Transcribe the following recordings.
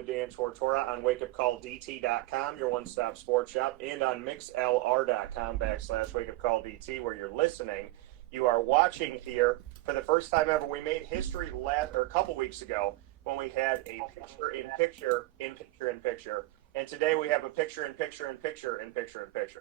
with Dan Tortora on WakeUpCallDT.com, your one-stop sports shop, and on MixLR.com/WakeUpCallDT, where you're listening. You are watching here for the first time ever. We made history a couple weeks ago when we had a picture-in-picture, and today we have a picture-in-picture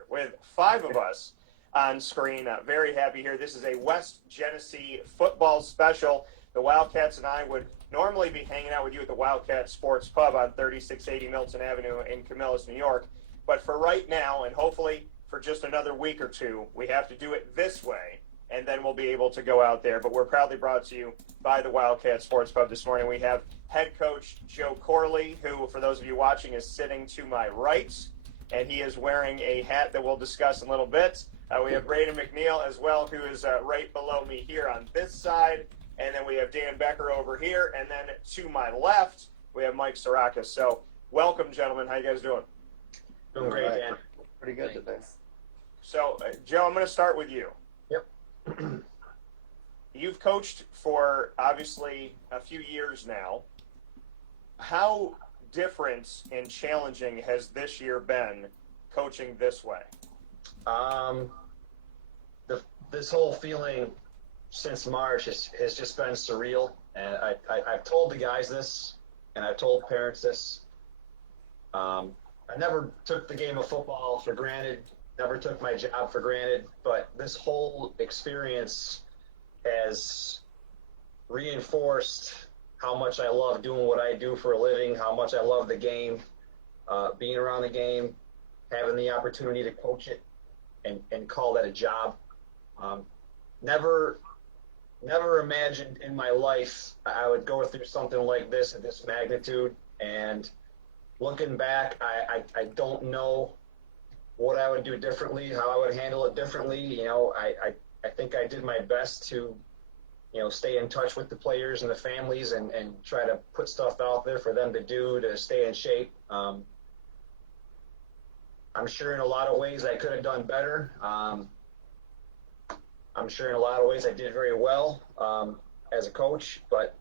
with 5 of us on screen. Very happy here. This is a West Genesee football special. The Wildcats and I would normally be hanging out with you at the Wildcat Sports Pub on 3680 Milton Avenue in Camillus, New York. But for right now, and hopefully for just another week or two, we have to do it this way, and then we'll be able to go out there. But we're proudly brought to you by the Wildcat Sports Pub this morning. We have head coach Joe Corley, who, for those of you watching, is sitting to my right, and he is wearing a hat that we'll discuss in a little bit. We have Braeden McNeill as well, who is right below me here on this side. And then we have Dan Becker over here. And then to my left, we have Mike Sarakos. So welcome, gentlemen. How you guys doing? Doing great, Dan. Pretty good today. So, Joe, I'm going to start with you. Yep. You've coached for, obviously, a few years now. How different and challenging has this year been coaching this way? This whole feeling since March has just been surreal, and I've told the guys this, and I've told parents this. I never took the game of football for granted, never took my job for granted, but this whole experience has reinforced how much I love doing what I do for a living, how much I love the game, being around the game, having the opportunity to coach it and call that a job. Never imagined in my life I would go through something like this at this magnitude. And looking back, I don't know what I would do differently, how I would handle it differently. You know, I think I did my best to, stay in touch with the players and the families and try to put stuff out there for them to do to stay in shape. I'm sure in a lot of ways I could have done better. I'm sure in a lot of ways I did very well as a coach, but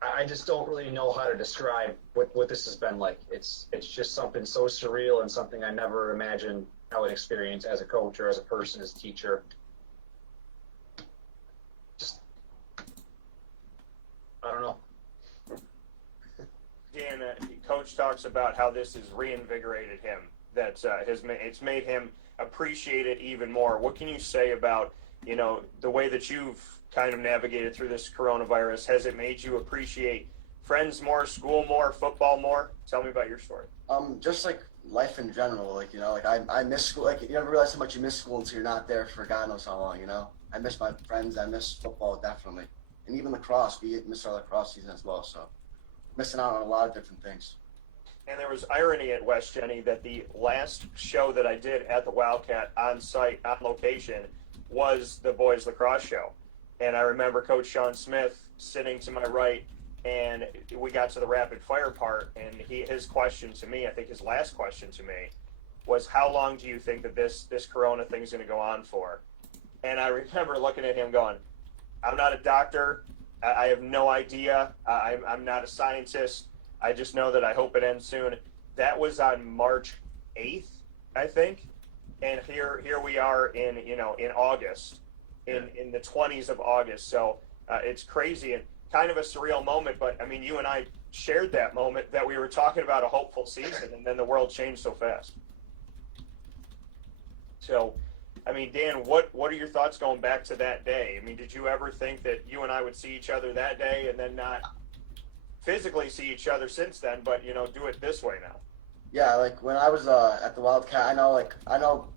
I just don't really know how to describe what this has been like. It's just something so surreal and something I never imagined I would experience as a coach or as a person, as a teacher. Just, I don't know. Dan, Coach talks about how this has reinvigorated him, that it's made him appreciate it even more. What can you say about, the way that you've kind of navigated through this coronavirus? Has it made you appreciate friends more, school more, football more? Tell me about your story. Just like life in general, I miss school. You never realize how much you miss school until you're not there for God knows how long, I miss my friends, I miss football definitely. And even lacrosse, we missed our lacrosse season as well, so missing out on a lot of different things. And there was irony at West Jenny that the last show that I did at the Wildcat on site, on location, was the boys lacrosse show. And I remember Coach Sean Smith sitting to my right, and we got to the rapid fire part, and his question to me, I think his last question to me, was how long do you think that this corona thing's going to go on for? And I remember looking at him going, I'm not a doctor. I have no idea. I'm not a scientist. I just know that I hope it ends soon. That was on March 8th, I think. And here we are in August, in the 20s of August. So it's crazy and kind of a surreal moment. But, I mean, you and I shared that moment that we were talking about a hopeful season, and then the world changed so fast. So, I mean, Dan, what are your thoughts going back to that day? I mean, did you ever think that you and I would see each other that day and then not physically see each other since then, but, do it this way now? Yeah, when I was at the Wildcat, I know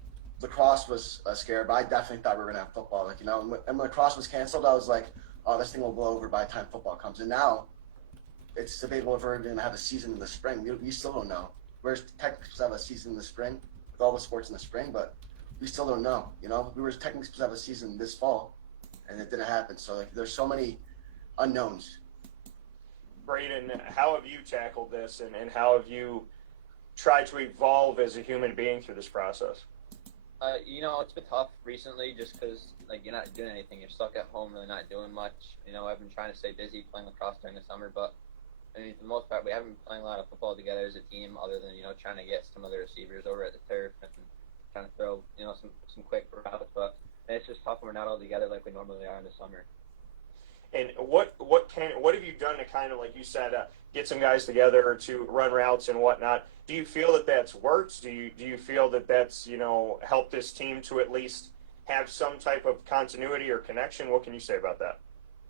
lacrosse was scared, but I definitely thought we were going to have football. And when lacrosse was canceled, I was like, oh, this thing will blow over by the time football comes. And now it's debatable if we're going to have a season in the spring. We still don't know. We're technically supposed to have a season in the spring with all the sports in the spring, but we still don't know. We were technically supposed to have a season this fall, and it didn't happen. So there's so many unknowns. Braeden, how have you tackled this, and how have you tried to evolve as a human being through this process? It's been tough recently just because, you're not doing anything. You're stuck at home, really not doing much. I've been trying to stay busy playing lacrosse during the summer, but I mean, for the most part, we haven't been playing a lot of football together as a team, other than trying to get some of the receivers over at the turf and trying to throw some quick routes. But it's just tough when we're not all together like we normally are in the summer. And what have you done to kind of, like you said, get some guys together to run routes and whatnot? Do you feel that that's worked? Do you feel that that's helped this team to at least have some type of continuity or connection? What can you say about that?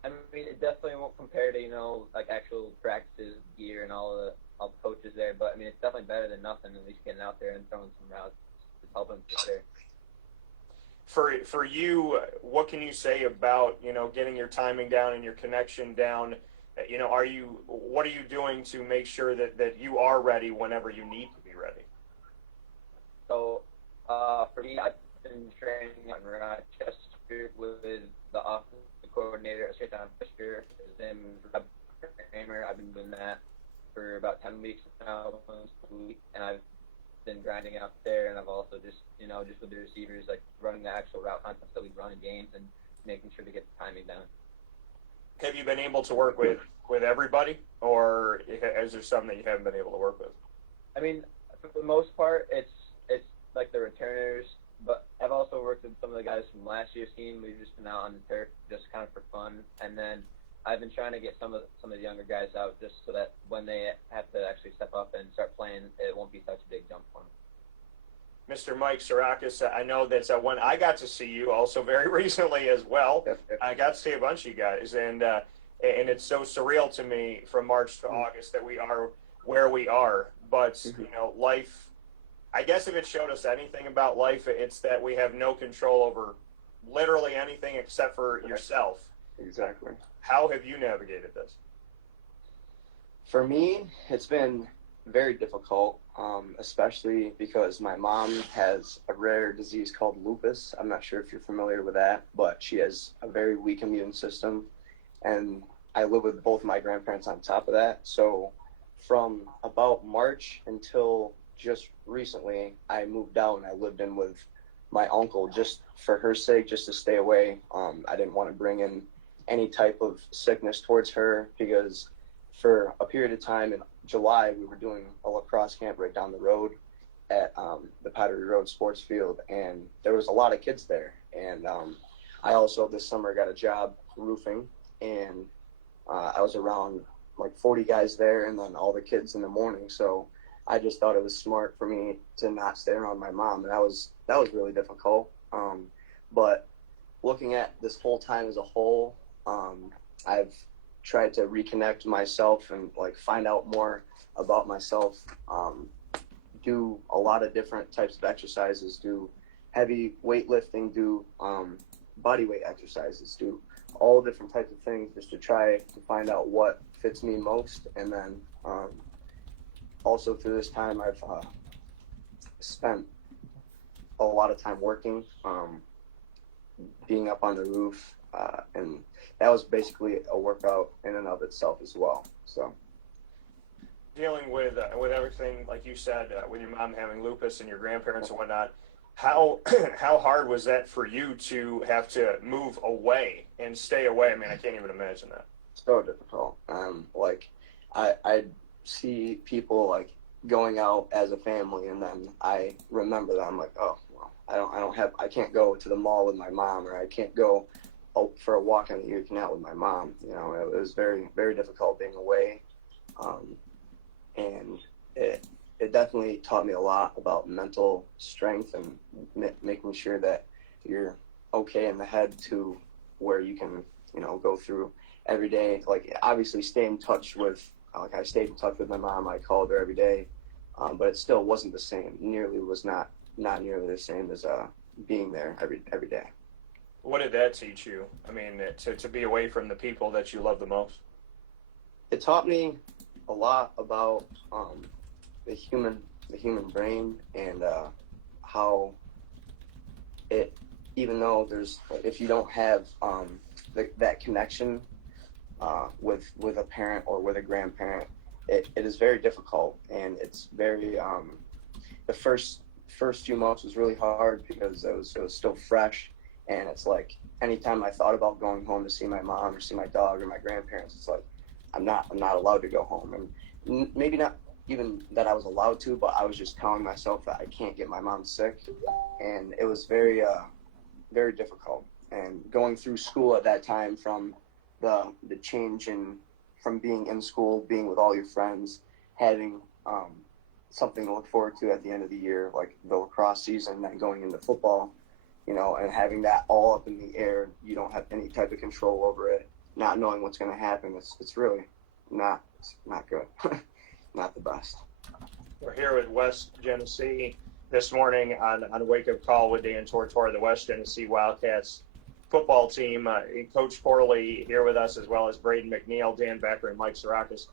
I mean, it definitely won't compare to like actual practices, gear, and all the coaches there. But I mean, it's definitely better than nothing. At least getting out there and throwing some routes is helping for sure. For you, what can you say about getting your timing down and your connection down? What are you doing to make sure that you are ready whenever you need to be ready? So for me, I've been training in Rochester with the offensive coordinator at Straight Fisher. His name is Rob Kramer. I've been doing that for about 10 weeks now, and I've been grinding out there, and I've also just with the receivers, like running the actual route concepts that we run in games and making sure to get the timing down. Have you been able to work with everybody, or is there some that you haven't been able to work with? I mean, for the most part, it's like the returners, but I've also worked with some of the guys from last year's team. We've just been out on the turf just kind of for fun, and then I've been trying to get some of the younger guys out just so that when they have to actually step up and start playing, it won't be such a big jump for them. Mr. Mike Sarakos, I know that's when I got to see you also very recently as well. I got to see a bunch of you guys, and it's so surreal to me from March to August that we are where we are. But life, I guess if it showed us anything about life, it's that we have no control over literally anything except for yourself. Exactly. How have you navigated this? For me, it's been very difficult, especially because my mom has a rare disease called lupus. I'm not sure if you're familiar with that, but she has a very weak immune system, and I live with both my grandparents on top of that. So from about March until just recently, I moved out and I lived in with my uncle just for her sake, just to stay away. I didn't want to bring in any type of sickness towards her, because for a period of time in July, we were doing a lacrosse camp right down the road at the Pottery Road sports field, and there was a lot of kids there. And I also this summer got a job roofing, and I was around like 40 guys there, and then all the kids in the morning. So I just thought it was smart for me to not stay around my mom, and that was really difficult. But looking at this whole time as a whole, I've tried to reconnect myself and like find out more about myself, do a lot of different types of exercises, do heavy weightlifting, do body weight exercises, do all different types of things just to try to find out what fits me most. And then also through this time, I've spent a lot of time working, being up on the roof, and that was basically a workout in and of itself as well. So dealing with everything, like you said, with your mom having lupus and your grandparents and whatnot, how hard was that for you to have to move away and stay away? I mean, I can't even imagine that. So difficult. Like I see people like going out as a family, and then I remember that I'm like, oh well, I can't go to the mall with my mom, or I can't go for a walk on the Erie Canal with my mom. It was very, very difficult being away, and it definitely taught me a lot about mental strength and making sure that you're okay in the head to where you can go through every day. Like obviously stay in touch with, like I stayed in touch with my mom. I called her every day, but it still wasn't the same. Not nearly the same as being there every day. What did that teach you? I mean, to be away from the people that you love the most? It taught me a lot about the human brain, and how it, even though if you don't have that connection with a parent or with a grandparent, it is very difficult, and it's very the first few months was really hard because it was still fresh. And it's like anytime I thought about going home to see my mom or see my dog or my grandparents, it's like I'm not allowed to go home. And maybe not even that I was allowed to, but I was just telling myself that I can't get my mom sick. And it was very, very difficult. And going through school at that time, from the change from being in school, being with all your friends, having something to look forward to at the end of the year, like the lacrosse season, then going into football, and having that all up in the air, you don't have any type of control over it, not knowing what's going to happen. It's really not good, not the best. We're here with West Genesee this morning on a wake-up call with Dan Tortora, the West Genesee Wildcats football team. Coach Corley here with us, as well as Braeden McNeill, Dan Becker, and Mike Sarakos.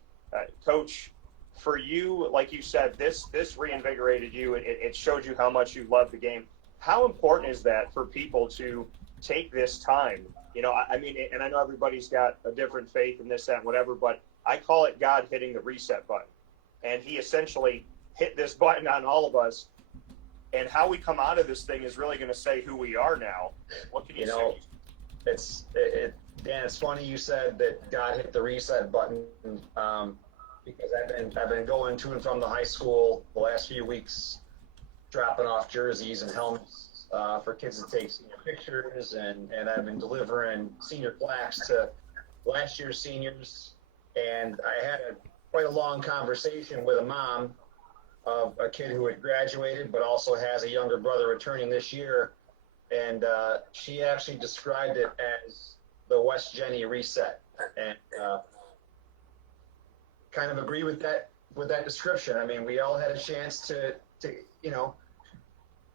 Coach, for you, like you said, this reinvigorated you. It showed you how much you love the game. How important is that for people to take this time? I mean, and I know everybody's got a different faith in this, that, whatever, but I call it God hitting the reset button. And he essentially hit this button on all of us. And how we come out of this thing is really going to say who we are now. What can you say? Dan, it's funny you said that God hit the reset button, because I've been going to and from the high school the last few weeks, dropping off jerseys and helmets for kids to take senior pictures, and I've been delivering senior plaques to last year's seniors. And I had quite a long conversation with a mom of a kid who had graduated but also has a younger brother returning this year, and she actually described it as the West Genny reset, and kind of agree with that description. I mean, we all had a chance to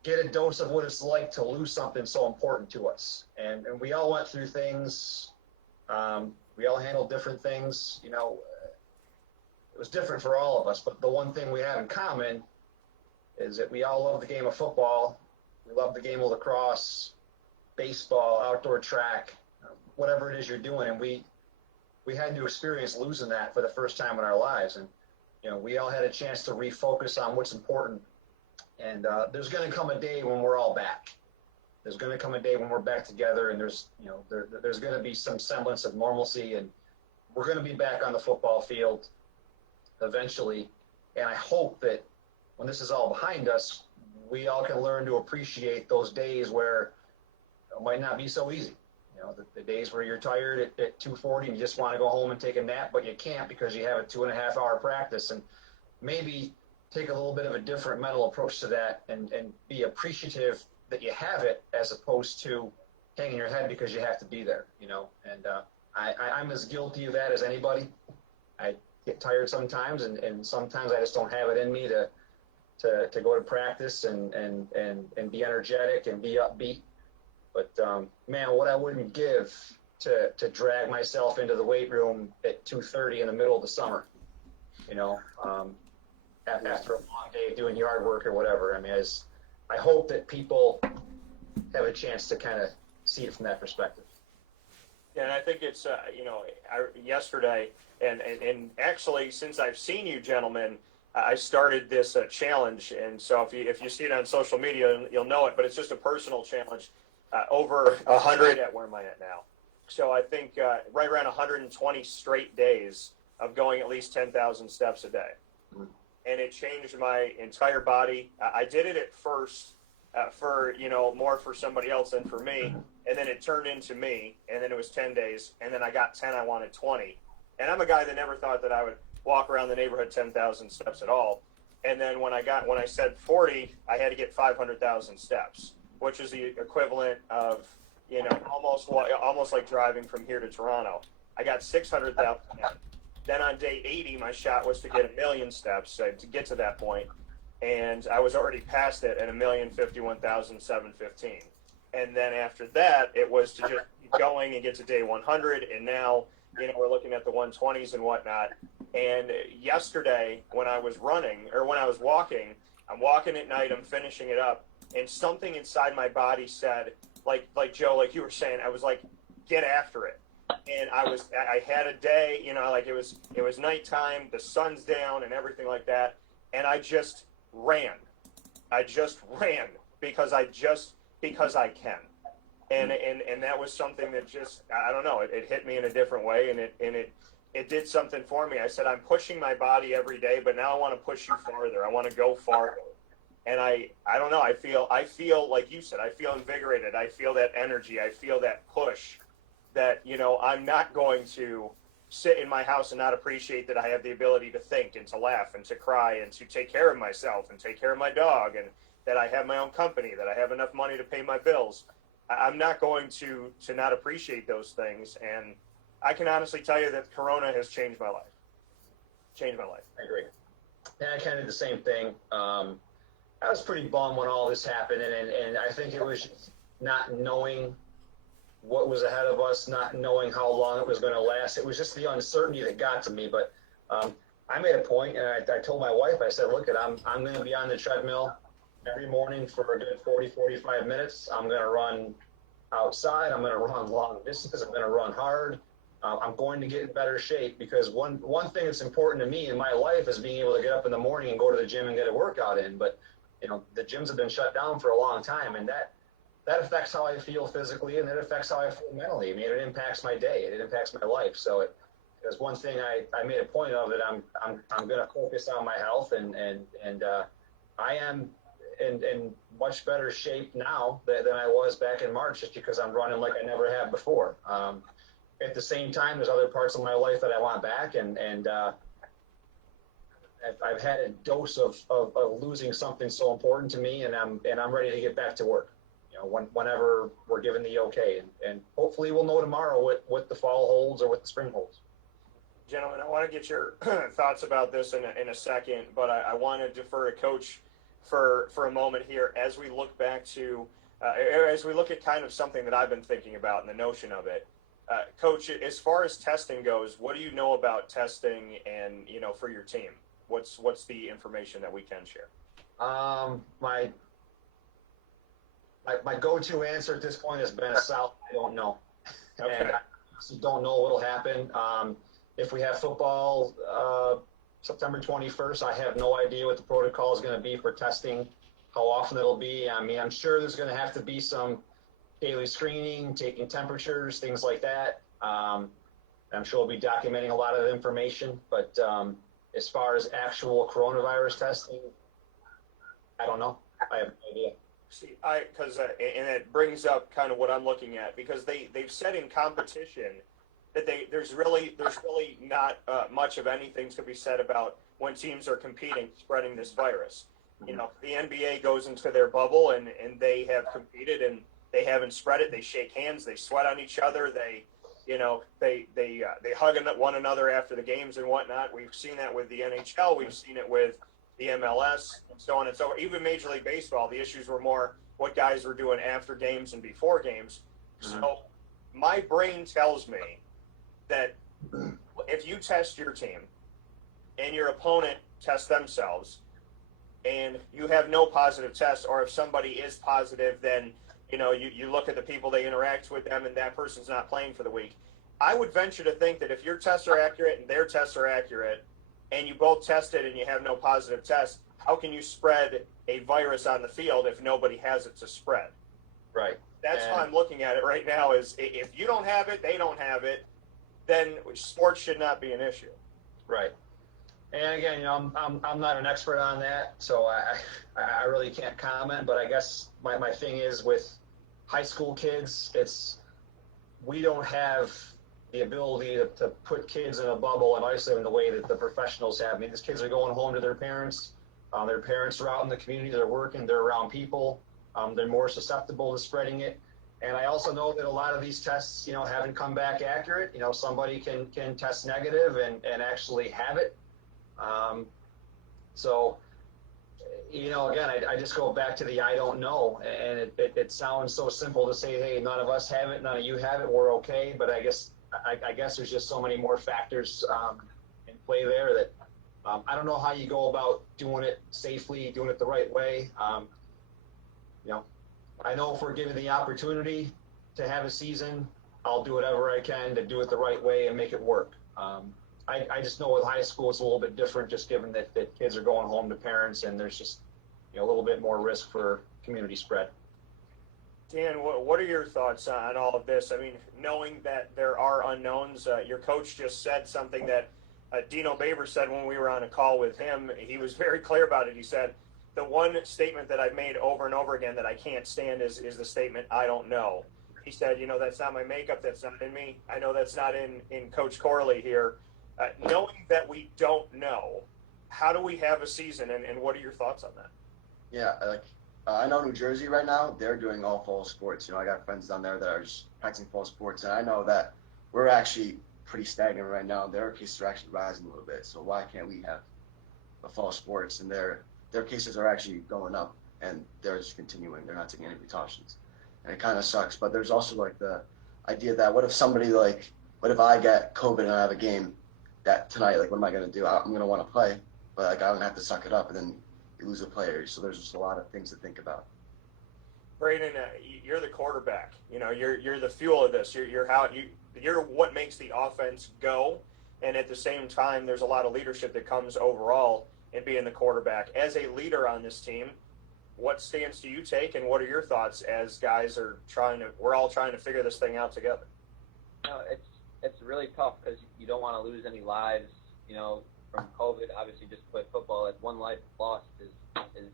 get a dose of what it's like to lose something so important to us, and we all went through things. We all handled different things. It was different for all of us, but the one thing we have in common is that we all love the game of football. We love the game of lacrosse, baseball, outdoor track, whatever it is you're doing. And we had to experience losing that for the first time in our lives. And, we all had a chance to refocus on what's important. And there's going to come a day when we're all back. There's going to come a day when we're back together, and there's going to be some semblance of normalcy, and we're going to be back on the football field eventually. And I hope that when this is all behind us, we all can learn to appreciate those days where it might not be so easy. The days where you're tired at 2:40 and you just want to go home and take a nap, but you can't because you have a 2.5 hour practice. And maybe take a little bit of a different mental approach to that, and be appreciative that you have it, as opposed to hanging your head because you have to be there, and I'm as guilty of that as anybody. I get tired sometimes, and sometimes I just don't have it in me to go to practice and be energetic and be upbeat. But man, what I wouldn't give to drag myself into the weight room at 2:30 in the middle of the summer, after a long day of doing yard work or whatever. I mean, I hope that people have a chance to kind of see it from that perspective. Yeah, and I think it's, yesterday, and actually, since I've seen you gentlemen, I started this challenge. And so if you see it on social media, you'll know it, but it's just a personal challenge. Over 100, where am I at now? So I think right around 120 straight days of going at least 10,000 steps a day. Mm-hmm. And it changed my entire body. I did it at first for, more for somebody else than for me. And then it turned into me. And then it was 10 days. And then I got 10, I wanted 20. And I'm a guy that never thought that I would walk around the neighborhood 10,000 steps at all. And then when I said 40, I had to get 500,000 steps, which is the equivalent of, almost like driving from here to Toronto. I got 600,000. Then on day 80, my shot was to get 1 million steps to get to that point. And I was already past it at 1,051,715. And then after that, it was to just keep going and get to day 100. And now, we're looking at the 120s and whatnot. And yesterday, when I was walking, I'm walking at night, I'm finishing it up, and something inside my body said, like Joe, like you were saying, I was like, get after it. And I had a day, it was nighttime, the sun's down and everything like that. And I just ran because I can. And that was something that just, I don't know, it hit me in a different way. And it did something for me. I said, I'm pushing my body every day, but now I want to push you farther. I want to go farther. And I don't know. I feel like you said, I feel invigorated. I feel that energy. I feel that push that, I'm not going to sit in my house and not appreciate that I have the ability to think and to laugh and to cry and to take care of myself and take care of my dog, and that I have my own company, that I have enough money to pay my bills. I'm not going to not appreciate those things. And I can honestly tell you that Corona has changed my life. I agree. Yeah, I kind of did the same thing. I was pretty bummed when all this happened, and I think it was just not knowing what was ahead of us, not knowing how long it was going to last. It was just the uncertainty that got to me. But I made a point, and I told my wife, I said, look, I'm going to be on the treadmill every morning for a good 40, 45 minutes. I'm going to run outside. I'm going to run long distances. I'm going to run hard. I'm going to get in better shape, because one thing that's important to me in my life is being able to get up in the morning and go to the gym and get a workout in. But, the gyms have been shut down for a long time, and that affects how I feel physically, and it affects how I feel mentally. I mean, it impacts my day. It impacts my life. So it was one thing I made a point of, that I'm going to focus on my health, and I am in much better shape now than I was back in March, just because I'm running like I never have before. At the same time, there's other parts of my life that I want back, and I've had a dose of losing something so important to me, and I'm ready to get back to work. Whenever we're given the okay, and hopefully we'll know tomorrow what the fall holds or what the spring holds. Gentlemen, I want to get your thoughts about this in a second, but I want to defer to Coach for a moment here as we look back to, as we look at kind of something that I've been thinking about and the notion of it. Coach, as far as testing goes, what do you know about testing and, for your team? What's the information that we can share? My go-to answer at this point has been a solid, I don't know. Okay. And I don't know what'll happen. If we have football September 21st, I have no idea what the protocol is going to be for testing, how often it'll be. I mean, I'm sure there's going to have to be some daily screening, taking temperatures, things like that. I'm sure we'll be documenting a lot of the information, but as far as actual coronavirus testing, I don't know. I have no idea. See, and it brings up kind of what I'm looking at, because they've said in competition that there's really not much of anything to be said about when teams are competing, spreading this virus. The NBA goes into their bubble and they have competed and they haven't spread it. They shake hands, they sweat on each other, they hug one another after the games and whatnot. We've seen that with the NHL, we've seen it with the MLS, and so on and so forth. Even Major League Baseball, the issues were more what guys were doing after games and before games. Mm-hmm. So my brain tells me that if you test your team and your opponent tests themselves and you have no positive tests, or if somebody is positive, then you look at the people they interact with them and that person's not playing for the week. I would venture to think that if your tests are accurate and their tests are accurate and you both tested and you have no positive tests, how can you spread a virus on the field if nobody has it to spread? Right. That's how I'm looking at it right now, is if you don't have it, they don't have it, then sports should not be an issue. Right. And again, I'm not an expert on that, so I really can't comment, but I guess my thing is with high school kids, we don't have the ability to put kids in a bubble and isolate them the way that the professionals have. I mean, these kids are going home to their parents. Their parents are out in the community. They're working. They're around people. They're more susceptible to spreading it. And I also know that a lot of these tests, haven't come back accurate. Somebody can test negative and actually have it. So, again, I just go back to the I don't know. And it sounds so simple to say, hey, none of us have it, none of you have it, we're okay. But I guess there's just so many more factors in play there that I don't know how you go about doing it safely, doing it the right way. I know if we're given the opportunity to have a season, I'll do whatever I can to do it the right way and make it work. I just know with high school it's a little bit different, just given that kids are going home to parents and there's just a little bit more risk for community spread. Dan, what are your thoughts on all of this? I mean, knowing that there are unknowns, your coach just said something that Dino Baber said when we were on a call with him. He was very clear about it. He said, the one statement that I've made over and over again that I can't stand is the statement, I don't know. He said, that's not my makeup. That's not in me. I know that's not in Coach Corley here. Knowing that we don't know, how do we have a season, and what are your thoughts on that? Yeah, I know New Jersey right now, they're doing all fall sports. I got friends down there that are just practicing fall sports, and I know that we're actually pretty stagnant right now. Their cases are actually rising a little bit, so why can't we have the fall sports? And their cases are actually going up, and they're just continuing. They're not taking any precautions, and it kind of sucks. But there's also the idea that what if I get COVID and I have a game that tonight, what am I going to do? I'm going to want to play, but I'm going to have to suck it up, and then you lose a player. So there's just a lot of things to think about. Braeden, you're the quarterback. You're the fuel of this. You're what makes the offense go. And at the same time, there's a lot of leadership that comes overall in being the quarterback. As a leader on this team, what stance do you take, and what are your thoughts as guys are we're all trying to figure this thing out together? It's really tough because you don't want to lose any lives, from COVID. Obviously, just play football. One life lost is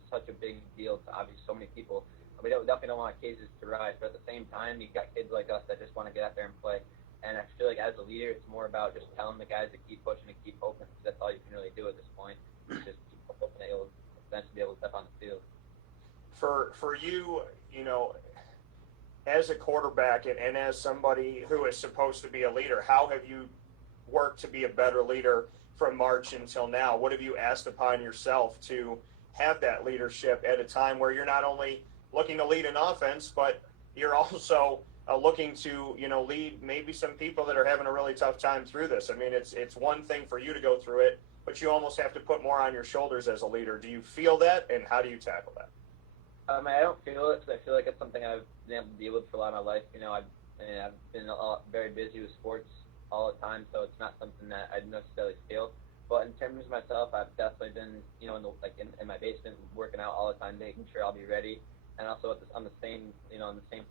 such a big deal to obviously so many people. We definitely don't want cases to rise, but at the same time, you got kids like us that just want to get out there and play. And I feel like as a leader, it's more about just telling the guys to keep pushing and keep hoping, because that's all you can really do at this point. Just keep hoping that you'll eventually be able to step on the field. For you, as a quarterback and as somebody who is supposed to be a leader, how have you worked to be a better leader from March until now? What have you asked upon yourself to have that leadership at a time where you're not only looking to lead an offense, but you're also looking to, lead maybe some people that are having a really tough time through this? I mean, it's one thing for you to go through it, but you almost have to put more on your shoulders as a leader. Do you feel that, and how do you tackle that? I don't feel it, because I feel like it's something I've been able to deal with for a lot of my life. I've been very busy with sports all the time, so it's not something that I necessarily feel. But in terms of myself, I've definitely been, in my basement working out all the time, making sure I'll be ready. And also on the same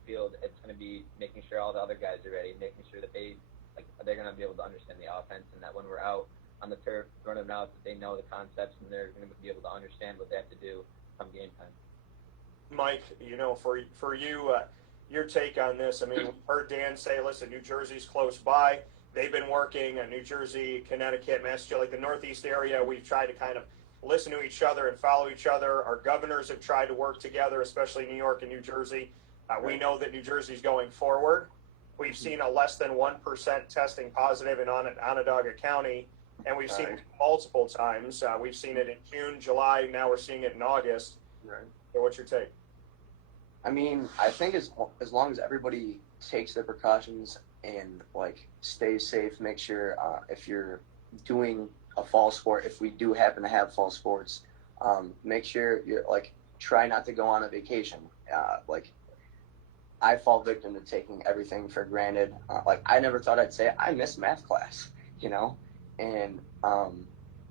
field, it's going to be making sure all the other guys are ready, making sure that they're going to be able to understand the offense, and that when we're out on the turf running out, that they know the concepts and they're going to be able to understand what they have to do come game time. Mike, for you, your take on this. I mean, we've heard Dan say, listen, New Jersey's close by. They've been working in New Jersey, Connecticut, Massachusetts, the Northeast area. We've tried to kind of listen to each other and follow each other. Our governors have tried to work together, especially New York and New Jersey. We know that New Jersey's going forward. We've seen a less than 1% testing positive in Onondaga County, and we've seen it multiple times. We've seen it in June, July. Now we're seeing it in August. Right. So what's your take? I mean, I think as long as everybody takes their precautions and stays safe, make sure if you're doing a fall sport, if we do happen to have fall sports, make sure you're try not to go on a vacation. I fall victim to taking everything for granted. I never thought I'd say I miss math class, and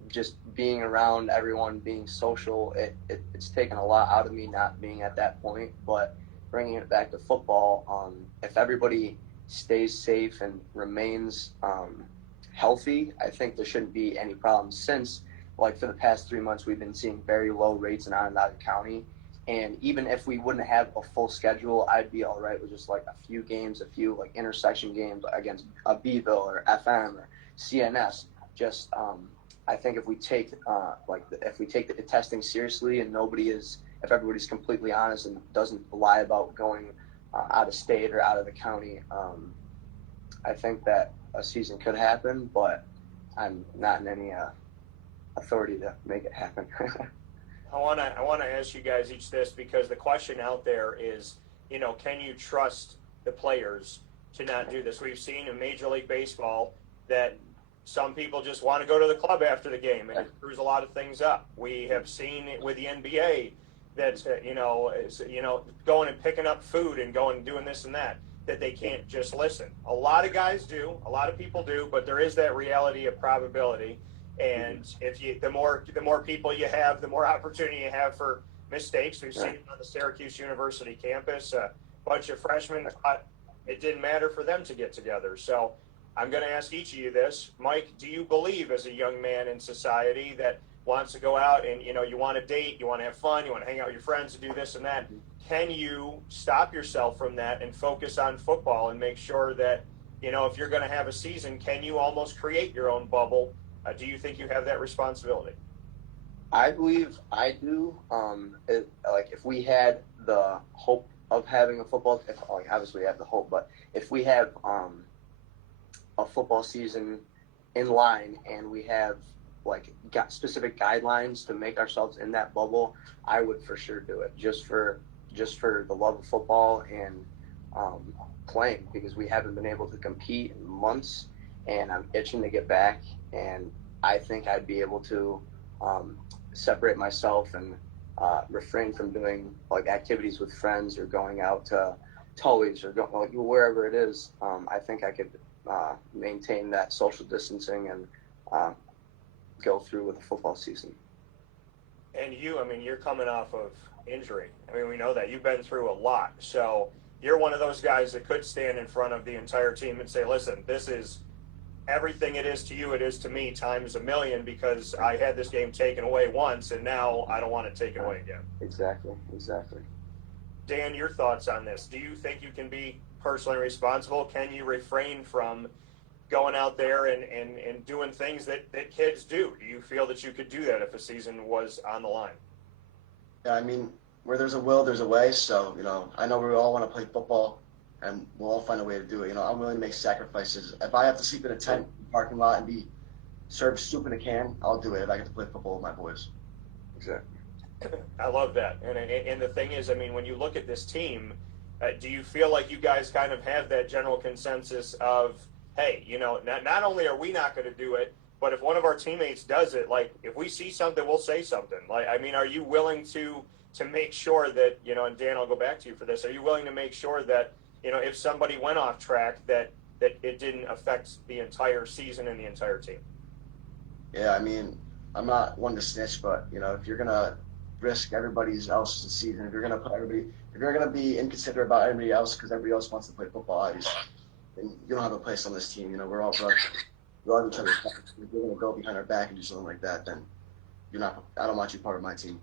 just being around everyone, being social, it's taken a lot out of me not being at that point. But bringing it back to football, if everybody stays safe and remains healthy, I think there shouldn't be any problems, since for the past 3 months we've been seeing very low rates in Onondaga County. And even if we wouldn't have a full schedule, I'd be all right with just a few games, a few intersection games against Beeville or FM or CNS. Just I think if we take the testing seriously, and if everybody's completely honest and doesn't lie about going out of state or out of the county, I think that a season could happen, but I'm not in any authority to make it happen. I want to ask you guys each this, because the question out there is, can you trust the players to not do this? We've seen in Major League Baseball that some people just want to go to the club after the game, and it screws a lot of things up. We have seen it with the NBA that going and picking up food and going and doing this and that they can't just listen. A lot of guys do, a lot of people do, but there is that reality of probability. And the more people you have, the more opportunity you have for mistakes. We've seen it on the Syracuse University campus. bunch of freshmen thought it didn't matter for them to get together. So I'm going to ask each of you this. Mike, do you believe as a young man in society that wants to go out and, you want to date, you want to have fun, you want to hang out with your friends and do this and that, can you stop yourself from that and focus on football and make sure that, if you're going to have a season, can you almost create your own bubble? Do you think you have that responsibility? I believe I do. If we had the hope of having a football, obviously we have the hope, but if we have a football season in line and we have got specific guidelines to make ourselves in that bubble, I would for sure do it just for the love of football and playing, because we haven't been able to compete in months and I'm itching to get back, and I think I'd be able to separate myself and refrain from doing activities with friends or going out to Tully's or wherever it is. I think I could maintain that social distancing and go through with the football season. And you're coming off of injury. We know that you've been through a lot. So you're one of those guys that could stand in front of the entire team and say, listen, this is everything it is to you, it is to me times a million, because I had this game taken away once and now I don't want it taken away again. Exactly. Dan, your thoughts on this? Do you think you can be personally responsible? Can you refrain from going out there and doing things that kids do? Do you feel that you could do that if a season was on the line? Yeah, where there's a will, there's a way. So, I know we all want to play football, and we'll all find a way to do it. I'm willing to make sacrifices. If I have to sleep in a tent in the parking lot and be served soup in a can, I'll do it if I get to play football with my boys. Exactly. I love that. And the thing is, when you look at this team, do you feel like you guys kind of have that general consensus of, hey, not only are we not going to do it, but if one of our teammates does it, if we see something, we'll say something. Are you willing to make sure that, and Dan, I'll go back to you for this, are you willing to make sure that, if somebody went off track, that it didn't affect the entire season and the entire team? Yeah, I'm not one to snitch, but, if you're going to risk everybody else's season, if you're going to be inconsiderate about everybody else because everybody else wants to play football, and you don't have a place on this team. We're all brothers. We love each other. If you're going to go behind our back and do something like that, then I don't want you part of my team.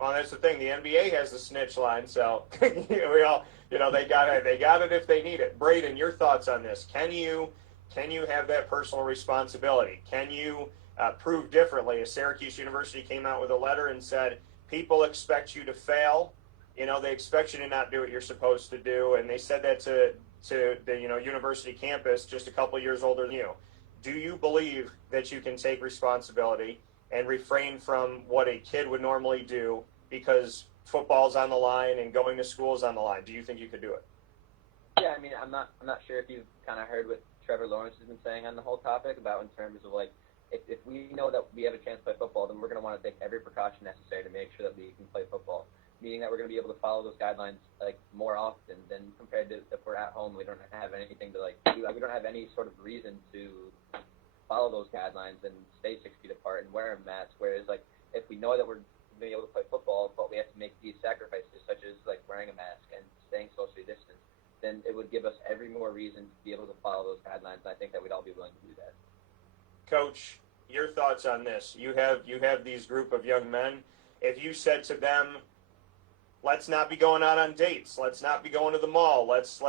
Well, that's the thing. The NBA has the snitch line, so we all, they got it if they need it. Braeden, your thoughts on this? Can you have that personal responsibility? Can you prove differently? As Syracuse University came out with a letter and said, people expect you to fail. They expect you to not do what you're supposed to do, and they said that to the university campus just a couple of years older than you. Do you believe that you can take responsibility and refrain from what a kid would normally do because football's on the line and going to school is on the line? Do you think you could do it? Yeah, I'm not sure if you've kind of heard what Trevor Lawrence has been saying on the whole topic about in terms of if we know that we have a chance to play football, then we're going to want to take every precaution necessary to make sure that we can play football. Meaning that we're going to be able to follow those guidelines more often than compared to if we're at home. We don't have anything to do. We don't have any sort of reason to follow those guidelines and stay 6 feet apart and wear a mask. Whereas if we know that we're going to be able to play football, but we have to make these sacrifices, such as wearing a mask and staying socially distanced, then it would give us every more reason to be able to follow those guidelines. And I think that we'd all be willing to do that. Coach, your thoughts on this? You have these group of young men. If you said to them, let's not be going out on dates, let's not be going to the mall, let's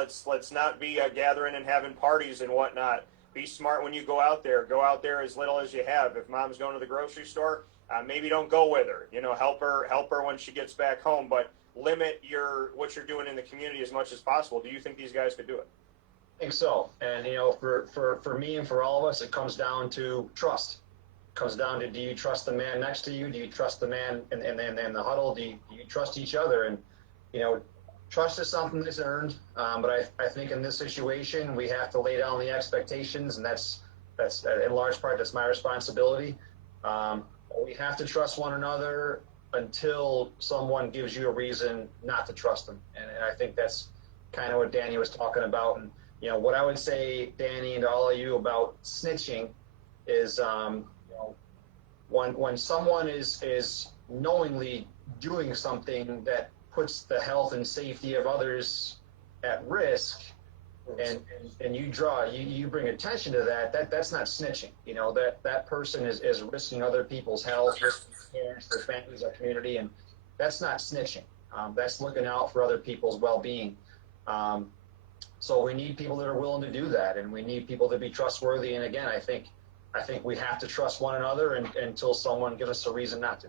not be gathering and having parties and whatnot. Be smart when you go out there. Go out there as little as you have. If mom's going to the grocery store, maybe don't go with her. Help her when she gets back home, but limit what you're doing in the community as much as possible. Do you think these guys could do it? I think so. And, for me and for all of us, it comes down to trust. It comes down to, do you trust the man next to you? Do you trust the man in the huddle? Do you trust each other? And, trust is something that's earned. But I think in this situation, we have to lay down the expectations, and that's in large part, that's my responsibility. We have to trust one another until someone gives you a reason not to trust them. And I think that's kind of what Danny was talking about. And, what I would say, Danny, and to all of you about snitching is, when someone is knowingly doing something that puts the health and safety of others at risk, and you bring attention to that's not snitching. You know, that person is risking other people's health, risking their parents, their families, our community, and that's not snitching. That's looking out for other people's well-being. So we need people that are willing to do that, and we need people to be trustworthy. And again, I think we have to trust one another until someone gives us a reason not to.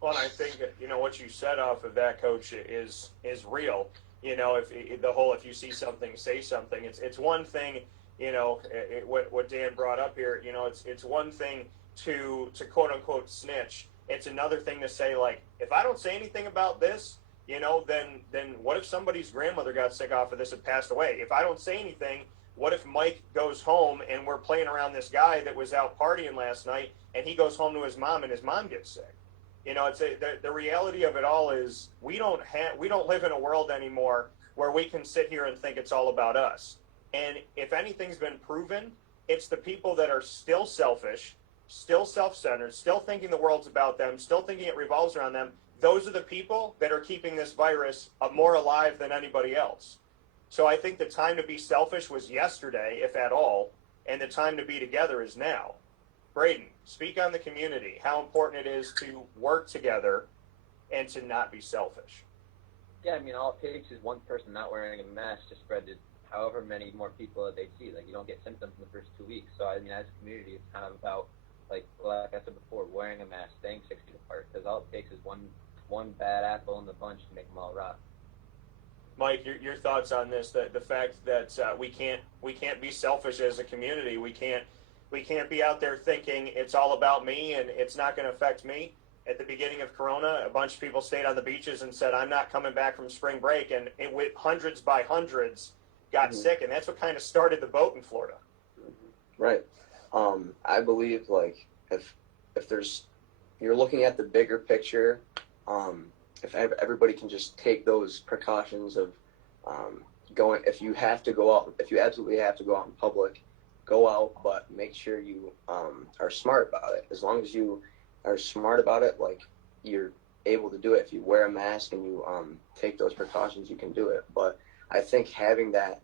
Well, and I think that, you know, what you said off of that, Coach, is real. You know, if you see something, say something. It's one thing, you know, what Dan brought up here. You know, it's one thing to quote unquote snitch. It's another thing to say, like, if I don't say anything about this, you know, then what if somebody's grandmother got sick off of this and passed away? If I don't say anything, what if Mike goes home and we're playing around this guy that was out partying last night, and he goes home to his mom and his mom gets sick? You know, the reality of it all is we don't live in a world anymore where we can sit here and think it's all about us. And if anything's been proven, it's the people that are still selfish, still self-centered, still thinking the world's about them, still thinking it revolves around them. Those are the people that are keeping this virus more alive than anybody else. So I think the time to be selfish was yesterday, if at all, and the time to be together is now. Braeden, speak on the community, how important it is to work together and to not be selfish. Yeah, I mean, all it takes is one person not wearing a mask to spread to however many more people that they see. Like, you don't get symptoms in the first 2 weeks. So, I mean, as a community, it's kind of about, like I said before, wearing a mask, staying 6 feet apart, because all it takes is one bad apple in the bunch to make them all rot. Mike, your thoughts on this? The fact that we can't be selfish as a community. We can't be out there thinking it's all about me and it's not going to affect me. At the beginning of Corona, a bunch of people stayed on the beaches and said, "I'm not coming back from spring break," and it went hundreds by hundreds got sick, and that's what kind of started the boat in Florida. Right. I believe, like, if you're looking at the bigger picture, if everybody can just take those precautions of going, if you absolutely have to go out in public, go out, but make sure you are smart about it. As long as you are smart about it, like, you're able to do it. If you wear a mask and you take those precautions, you can do it. But I think having that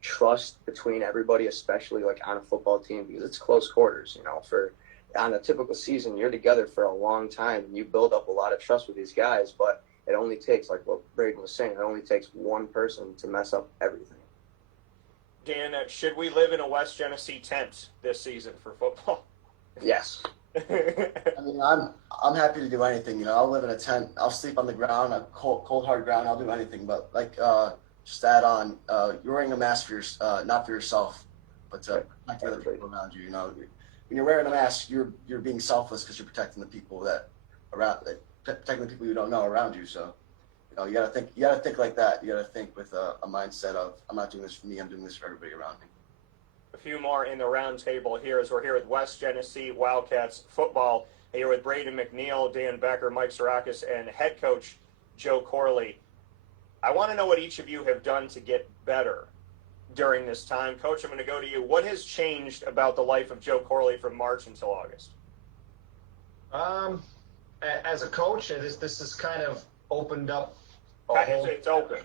trust between everybody, especially like on a football team, because it's close quarters, you know, on a typical season, you're together for a long time and you build up a lot of trust with these guys, but it only takes, like what Braeden was saying, it only takes one person to mess up everything. Dan, should we live in a West Genesee tent this season for football? Yes. I mean, I'm happy to do anything. You know, I'll live in a tent. I'll sleep on the ground, a cold hard ground. I'll do anything. But like, just add on, you're wearing a mask for not for yourself, but to protect the other people around you. You know, when you're wearing a mask, you're being selfless because you're protecting the people protecting the people you don't know around you. So, you know, you gotta think like that. You gotta think with a mindset of, I'm not doing this for me. I'm doing this for everybody around me. A few more in the round table here as we're here with West Genesee Wildcats football. Here with Braeden McNeill, Dan Becker, Mike Sarakos, and head coach Joe Corley. I want to know what each of you have done to get better during this time. Coach, I'm going to go to you. What has changed about the life of Joe Corley from March until August? As a coach, this has kind of opened up It's open.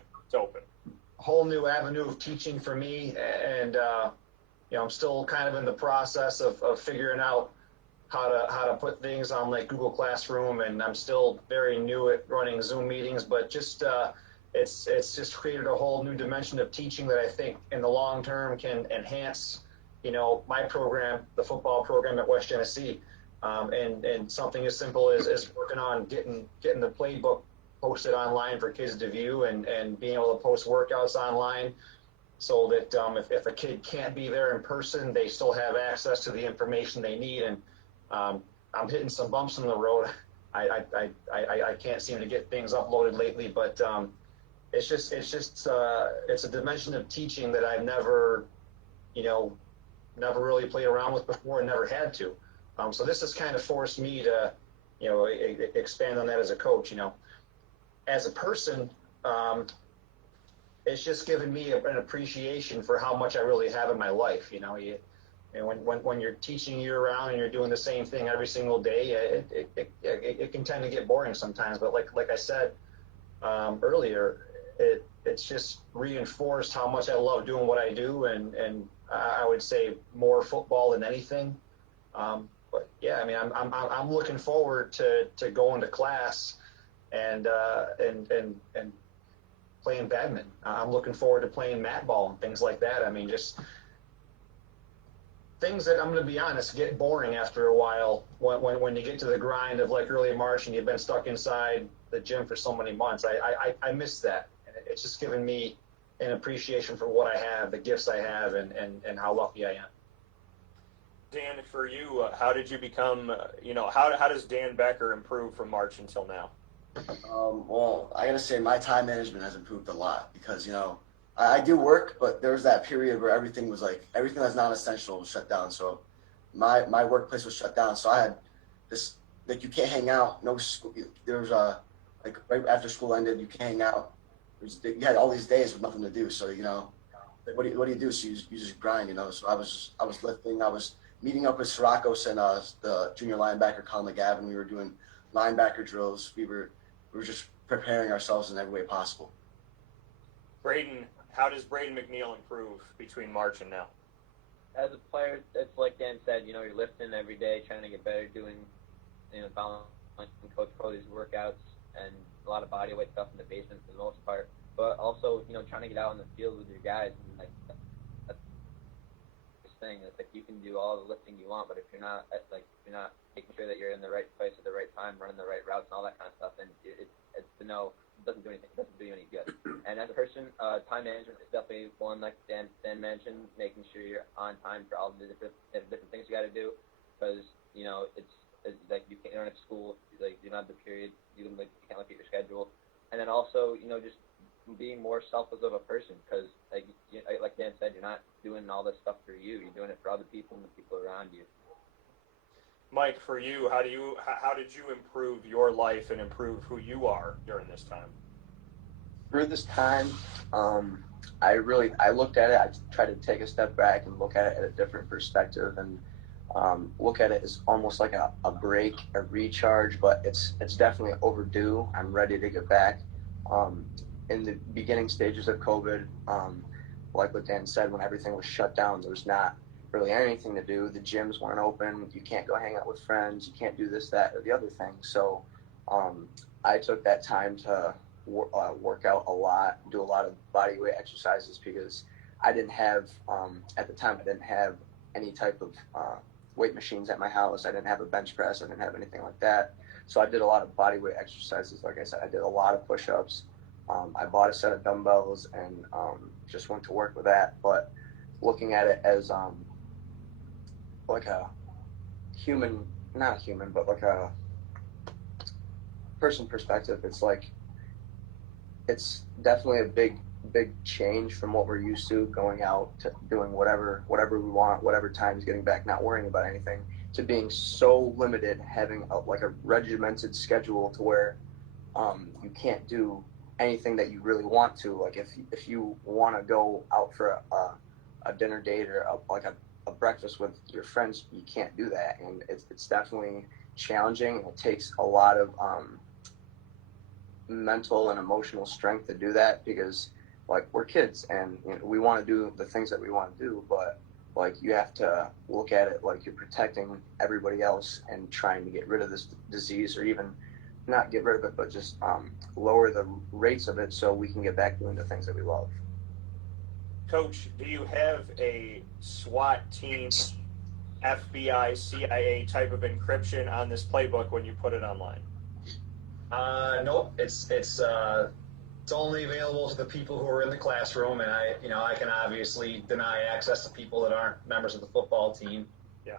whole new avenue of teaching for me, and you know, I'm still kind of in the process of figuring out how to put things on like Google Classroom, and I'm still very new at running Zoom meetings, but just it's just created a whole new dimension of teaching that I think in the long term can enhance, you know, my program, the football program at West Genesee, and something as simple as working on getting the playbook posted online for kids to view, and being able to post workouts online, so that if a kid can't be there in person, they still have access to the information they need. And I'm hitting some bumps in the road. I can't seem to get things uploaded lately, but it's a dimension of teaching that I've never really played around with before and never had to. So this has kind of forced me to, you know, expand on that as a coach. You know, as a person, it's just given me an appreciation for how much I really have in my life. You know, when you're teaching year round and you're doing the same thing every single day, it can tend to get boring sometimes. But like I said earlier, it's just reinforced how much I love doing what I do, and I would say more football than anything. But yeah, I mean, I'm looking forward to going to class and playing badminton. I'm looking forward to playing mat ball and things like that. I mean, just things that, I'm going to be honest, get boring after a while when you get to the grind of like early March and you've been stuck inside the gym for so many months. I miss that. It's just given me an appreciation for what I have, the gifts I have, and how lucky I am. Dan, for you, how did you become, how does Dan Becker improve from March until now? Well, I gotta say my time management has improved a lot because, I do work, but there was that period where everything that's non-essential was shut down. So my workplace was shut down. So I had this, like, you can't hang out. No school. There was like right after school ended, you can't hang out. You had all these days with nothing to do. So, what do you do? So you just grind, So I was lifting. I was meeting up with Sarakos and the junior linebacker Colin McGavin. We were doing linebacker drills. We were just preparing ourselves in every way possible. Braeden, how does Braeden McNeill improve between March and now? As a player, it's like Dan said, you're lifting every day, trying to get better, doing, following Coach Corley's workouts and a lot of body weight stuff in the basement for the most part. But also, trying to get out in the field with your guys, and like that's this thing. It's like you can do all the lifting you want, but if you're not making sure that you're in the right place at the right time, running the right routes and all that kind of stuff, then it's to know it doesn't do anything. It doesn't do you any good. And as a person, time management is definitely one, like Dan mentioned, making sure you're on time for all the different things you got to do, because it's like you don't have school, like you don't have the period, you can't look at your schedule, and then also just being more selfless of a person, because like Dan said, you're not doing all this stuff for you, you're doing it for other people and the people around you. Mike, for you, how did you improve your life and improve who you are during this time? Through this time, I looked at it. I tried to take a step back and look at it at a different perspective, and look at it as almost like a break, a recharge. But it's definitely overdue. I'm ready to get back. In the beginning stages of COVID, like what Dan said, when everything was shut down, there was not really anything to do. The gyms weren't open. You can't go hang out with friends. You can't do this, that, or the other thing. So I took that time to work out a lot, do a lot of body weight exercises, because I didn't have, at the time, I didn't have any type of weight machines at my house. I didn't have a bench press. I didn't have anything like that. So I did a lot of body weight exercises. Like I said, I did a lot of push-ups. I bought a set of dumbbells and just went to work with that. But looking at it as like a human, not a human, but like a person perspective, it's definitely a big change from what we're used to, going out to doing whatever we want, whatever time's getting back, not worrying about anything, to being so limited, having a regimented schedule to where you can't do anything that you really want to. Like if you want to go out for a dinner date or a breakfast with your friends, you can't do that, and it's definitely challenging, and it takes a lot of mental and emotional strength to do that, because we're kids and we want to do the things that we want to do, but you have to look at it like you're protecting everybody else and trying to get rid of this disease, or even not get rid of it, but just lower the rates of it so we can get back doing the things that we love. Coach, do you have a SWAT team, FBI, CIA type of encryption on this playbook when you put it online? Nope. It's only available to the people who are in the classroom, and I can obviously deny access to people that aren't members of the football team. Yeah.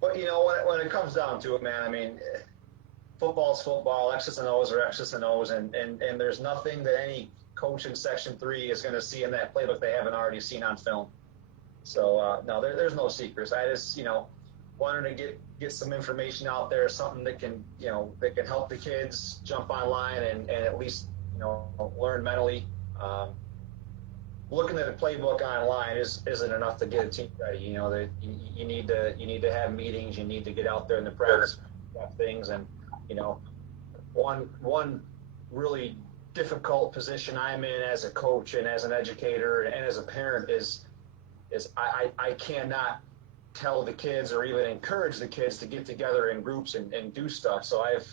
But when it comes down to it, man, I mean, football's football. X's and O's are X's and O's, and there's nothing that any coach in Section 3 is going to see in that playbook they haven't already seen on film. So no, there's no secrets. I just wanted to get some information out there, something that can help the kids jump online and at least learn mentally. Looking at a playbook online isn't enough to get a team ready. You need to have meetings. You need to get out there in the practice things, and one really difficult position I'm in as a coach and as an educator and as a parent is I cannot tell the kids or even encourage the kids to get together in groups and do stuff. So I've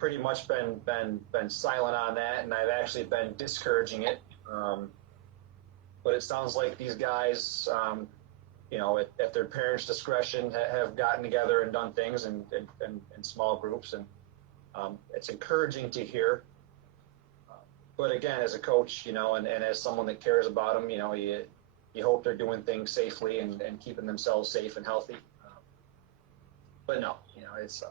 pretty much been silent on that, and I've actually been discouraging it. But it sounds like these guys, at their parents' discretion, have gotten together and done things in small groups, and it's encouraging to hear. But again, as a coach, and as someone that cares about them, you hope they're doing things safely and keeping themselves safe and healthy. But no, it's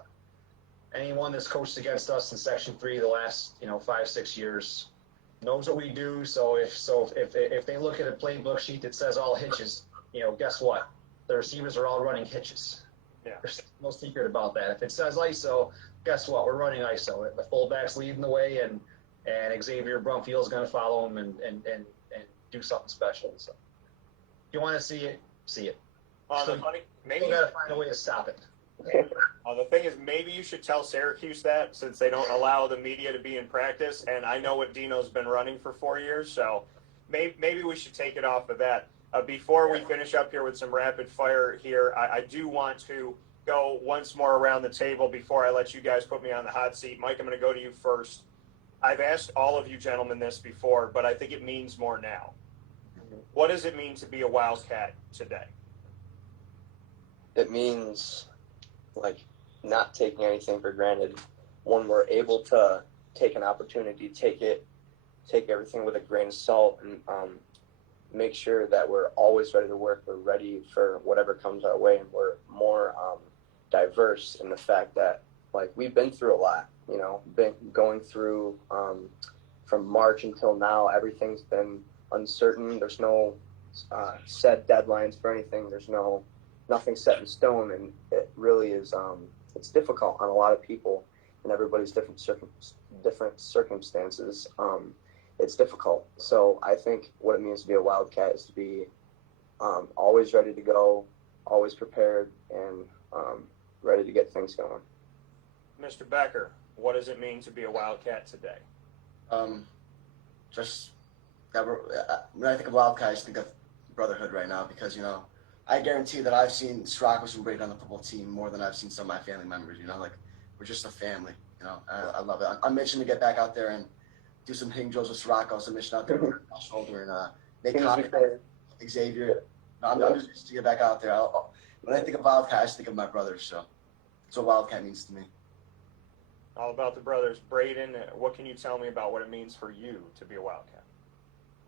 anyone that's coached against us in Section 3 the last 5-6 years knows what we do. So if they look at a playbook sheet that says all hitches, guess what? The receivers are all running hitches. Yeah. There's no secret about that. If it says ISO, guess what? We're running ISO. The fullback's leading the way, and Xavier Brumfield's going to follow him and do something special. So if you want to see it, see it. Maybe you got to find a way to stop it. The thing is, maybe you should tell Syracuse that, since they don't allow the media to be in practice. And I know what Dino's been running for 4 years, so maybe we should take it off of that. Before we finish up here with some rapid fire here, I do want to go once more around the table before I let you guys put me on the hot seat. Mike, I'm going to go to you first. I've asked all of you gentlemen this before, but I think it means more now. What does it mean to be a Wildcat today? It means not taking anything for granted. When we're able to take an opportunity, take everything with a grain of salt, and make sure that we're always ready to work. We're ready for whatever comes our way, and we're more diverse in the fact that we've been through a lot. Been going through from March until now. Everything's been uncertain. There's no set deadlines for anything. There's nothing set in stone, and it really is. It's difficult on a lot of people, and everybody's different circumstances. It's difficult. So I think what it means to be a Wildcat is to be always ready to go, always prepared, and ready to get things going. Mr. Becker, what does it mean to be a Wildcat today? Just that when I think of Wildcat, I just think of brotherhood right now, because I guarantee that I've seen Sarakos and Braeden on the football team more than I've seen some of my family members. We're just a family. I love it. I'm itching to get back out there and do some hing drills with Sarakos. I'm itching out there with my shoulder and make contact with Xavier. I'm just itching to get back out there. When I think of Wildcat, I just think of my brothers. So that's what Wildcat means to me. All about the brothers. Braeden, what can you tell me about what it means for you to be a Wildcat?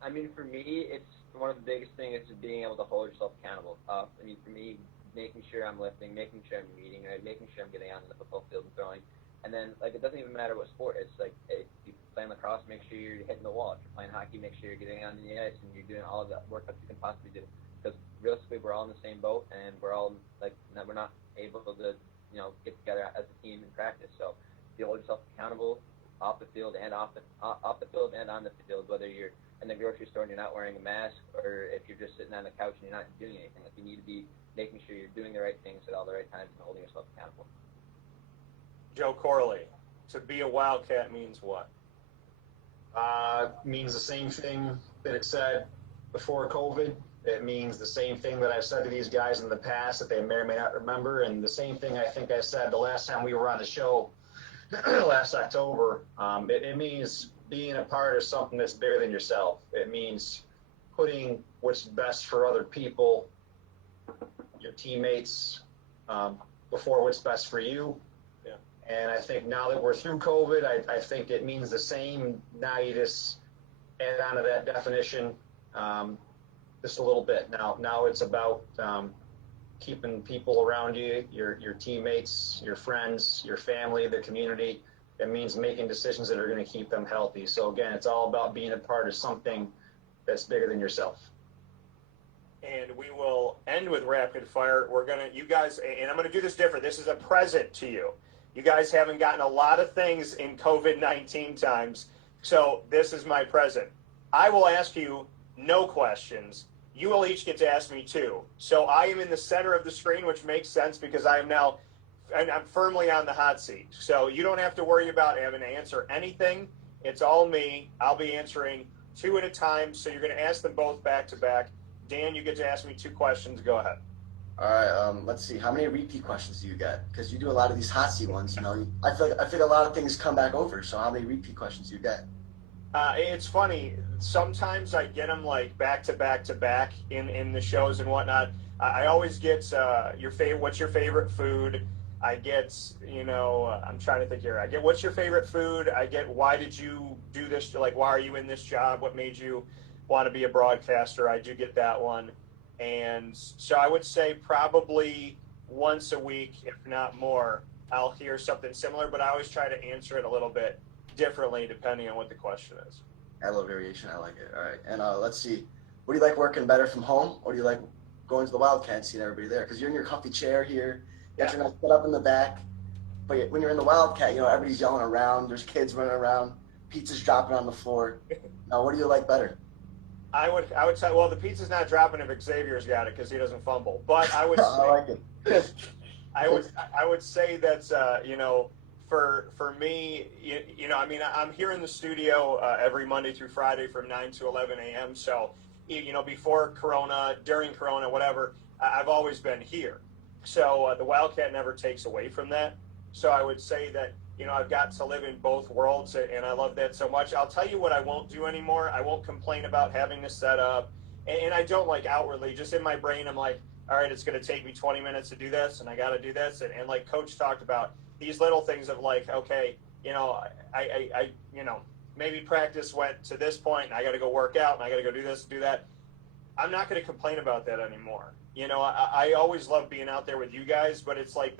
I mean, for me, it's one of the biggest things is being able to hold yourself accountable. For me, making sure I'm lifting, making sure I'm eating, right? Making sure I'm getting out on the football field and throwing. And then, it doesn't even matter what sport. It's if you play lacrosse, make sure you're hitting the wall. If you're playing hockey, make sure you're getting on the ice and you're doing all of the workouts you can possibly do. Because realistically, we're all in the same boat, and we're all we're not able to get together as a team in practice. So you hold yourself accountable off the field and off the field and on the field, whether you're in the grocery store and you're not wearing a mask, or if you're just sitting on the couch and you're not doing anything. You need to be making sure you're doing the right things at all the right times and holding yourself accountable. Joe Corley, to be a Wildcat means what? Means the same thing that it said before COVID. It means the same thing that I've said to these guys in the past that they may or may not remember, and the same thing I think I said the last time we were on the show last October. It means being a part of something that's bigger than yourself. It means putting what's best for other people, your teammates, before what's best for you. Yeah. And I think now that we're through COVID, I think it means the same. Now you just add on to that definition just a little bit. Now it's about keeping people around you, your teammates, your friends, your family, the community. It means making decisions that are going to keep them healthy. So again, it's all about being a part of something that's bigger than yourself. And we will end with rapid fire. You guys, and I'm going to do this different. This is a present to you. You guys haven't gotten a lot of things in COVID-19 times, so this is my present. I will ask you no questions. You will each get to ask me 2. So I am in the center of the screen, which makes sense because I'm firmly on the hot seat. So you don't have to worry about having to answer anything. It's all me. I'll be answering 2 at a time, so you're going to ask them both back to back. Dan, you get to ask me 2 questions. Go ahead. All right. Let's see. How many repeat questions do you get? Because you do a lot of these hot seat ones. You know, I feel like a lot of things come back over. So how many repeat questions do you get? It's funny. Sometimes I get them like back to back to back in the shows and whatnot. I always get what's your favorite food? I get, I'm trying to think here. I get what's your favorite food? I get why did you do this? Like, why are you in this job? What made you want to be a broadcaster? I do get that one. And so I would say probably once a week, if not more, I'll hear something similar, but I always try to answer it a little bit differently depending on what the question is. A little variation. I like it. All right. And let's see. What do you like working better from home, or do you like going to the Wildcat and seeing everybody there? Because you're in your comfy chair here. You got your nice set up in the back. But when you're in the Wildcat, everybody's yelling around. There's kids running around. Pizza's dropping on the floor. Now, what do you like better? I would say, well, the pizza's not dropping if Xavier's got it because he doesn't fumble. But I would say, I like it. I would say that for me, I'm here in the studio every Monday through Friday from 9 to 11 a.m. So, before Corona, during Corona, whatever, I've always been here. So the Wildcat never takes away from that. So I would say that, I've got to live in both worlds, and I love that so much. I'll tell you what I won't do anymore. I won't complain about having to set up. And I don't like outwardly. Just in my brain, I'm like, all right, it's going to take me 20 minutes to do this, and I got to do this. And like Coach talked about, these little things of like, okay, I maybe practice went to this point, and I got to go work out, and I got to go do this, do that. I'm not going to complain about that anymore. I always love being out there with you guys, but it's like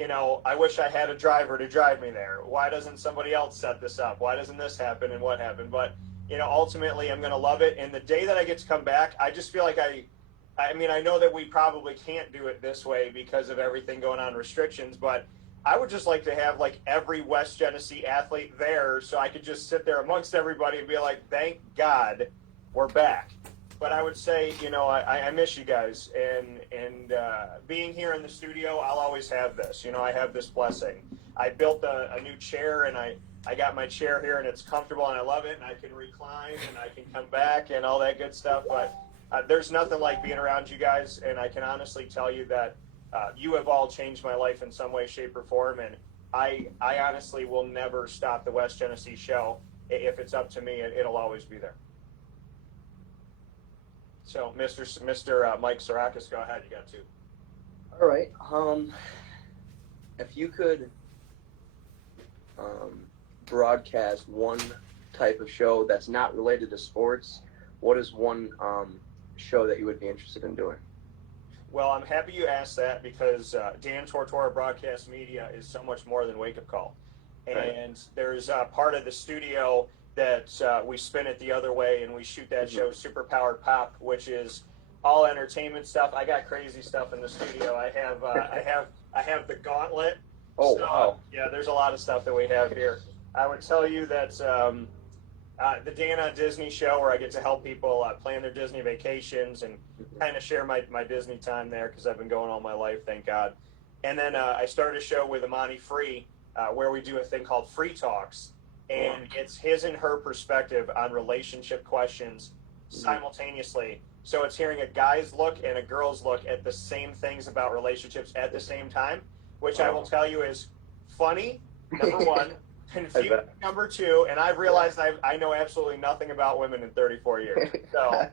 I wish I had a driver to drive me there. Why doesn't somebody else set this up? Why doesn't this happen and what happened? But, ultimately I'm going to love it. And the day that I get to come back, I just feel like I know that we probably can't do it this way because of everything going on, restrictions, but I would just like to have like every West Genesee athlete there so I could just sit there amongst everybody and be like, thank God we're back. But I would say, I miss you guys, and being here in the studio, I'll always have this. I have this blessing. I built a new chair, and I got my chair here, and it's comfortable, and I love it, and I can recline, and I can come back, and all that good stuff. But there's nothing like being around you guys, and I can honestly tell you that you have all changed my life in some way, shape, or form, and I honestly will never stop the West Genesee show. If it's up to me, it'll always be there. So, Mr. Mike Sarakos, go ahead. You got 2. All right. If you could broadcast one type of show that's not related to sports, what is one show that you would be interested in doing? Well, I'm happy you asked that because Dan Tortora Broadcast Media is so much more than WakeUpCall. And right. There's part of the studio that we spin it the other way, and we shoot that show Superpowered Pop, which is all entertainment stuff. I got crazy stuff in the studio. I have the Gauntlet. Oh, so, wow. Yeah, there's a lot of stuff that we have here. I would tell you that the Dan on Disney show, where I get to help people plan their Disney vacations and kind of share my Disney time there because I've been going all my life, thank God. And then I started a show with Amani Free where we do a thing called Free Talks. And it's his and her perspective on relationship questions simultaneously. So it's hearing a guy's look and a girl's look at the same things about relationships at the same time, which I will tell you is funny, number 1, confusing, number 2, and I've realized I know absolutely nothing about women in 34 years. So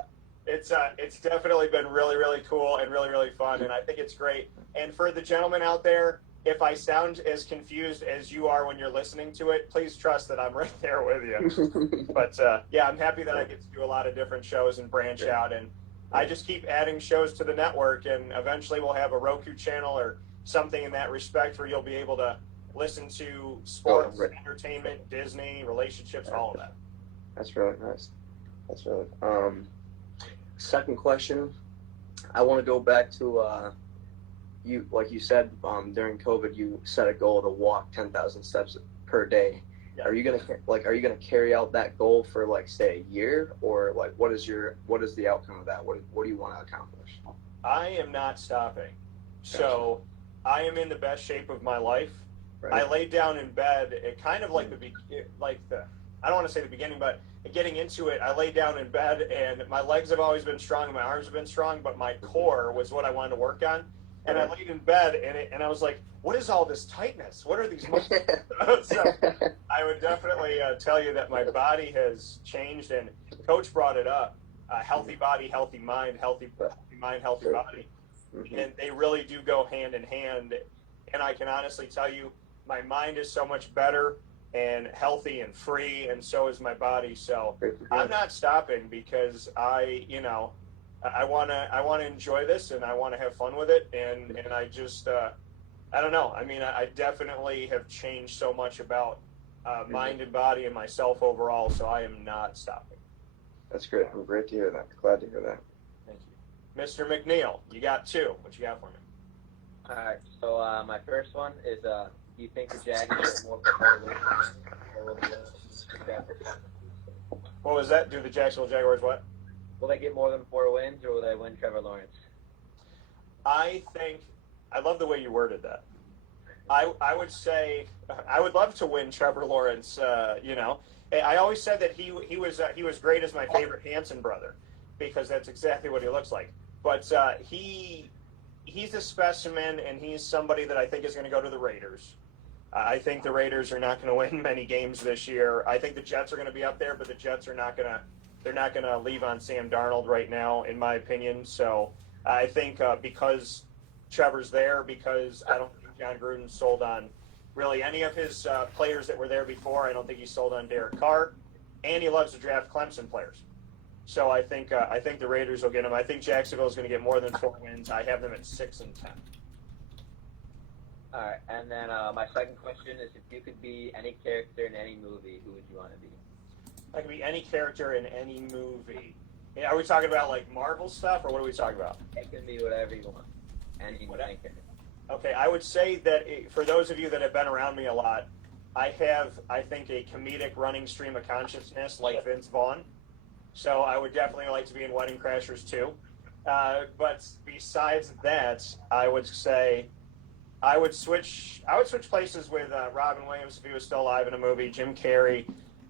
it's definitely been really, really cool and really, really fun, and I think it's great. And for the gentlemen out there, if I sound as confused as you are when you're listening to it, please trust that I'm right there with you. But I'm happy that I get to do a lot of different shows and branch out. And I just keep adding shows to the network, and eventually we'll have a Roku channel or something in that respect where you'll be able to listen to sports, entertainment, Disney, relationships, all of that. That's really nice. That's really Second question, I want to go back to you, like you said, during COVID, you set a goal to walk 10,000 steps per day. Yeah. Are you gonna carry out that goal for say a year, or what is the outcome of that? What do you want to accomplish? I am not stopping. Gotcha. So I am in the best shape of my life. Right. I laid down in bed. It kind of I don't want to say the beginning, but getting into it, I laid down in bed, and my legs have always been strong, and my arms have been strong, but my core was what I wanted to work on. And I laid in bed, and I was like, what is all this tightness? What are these muscles? So I would definitely tell you that my body has changed, and Coach brought it up. Healthy body, healthy mind, healthy mind, healthy body. And they really do go hand in hand. And I can honestly tell you, my mind is so much better and healthy and free, and so is my body. So I'm not stopping because I want to enjoy this, and I want to have fun with it. And I just, I don't know. I mean, I definitely have changed so much about mind and body and myself overall, so I am not stopping. That's great. I'm great to hear that. Glad to hear that. Thank you. Mr. McNeill, you got two. What you got for me? All right. So my first one is, do you think the Jags get more competitive? What was that? Do the Jacksonville Jaguars what? Will they get more than 4 wins, or will they win Trevor Lawrence? I love the way you worded that. I would say I would love to win Trevor Lawrence. I always said that he was great as my favorite Hanson brother, because that's exactly what he looks like. But he's a specimen, and he's somebody that I think is going to go to the Raiders. I think the Raiders are not going to win many games this year. I think the Jets are going to be up there, but the Jets are not going to. They're not going to leave on Sam Darnold right now, in my opinion. So I think because Trevor's there, because I don't think John Gruden sold on really any of his players that were there before. I don't think he sold on Derek Carr, and he loves to draft Clemson players. So I think the Raiders will get him. I think Jacksonville is going to get more than 4 wins. I have them at 6 and 10. All right, and then my second question is, if you could be any character in any movie, who would you want to be? I can be any character in any movie. Yeah, are we talking about like Marvel stuff, or what are we talking about? It can be whatever you want. Any character. Okay, I would say that for those of you that have been around me a lot, I think, a comedic running stream of consciousness like Vince Vaughn. So I would definitely like to be in Wedding Crashers too. But besides that, I would say I would switch places with Robin Williams if he was still alive in a movie, Jim Carrey.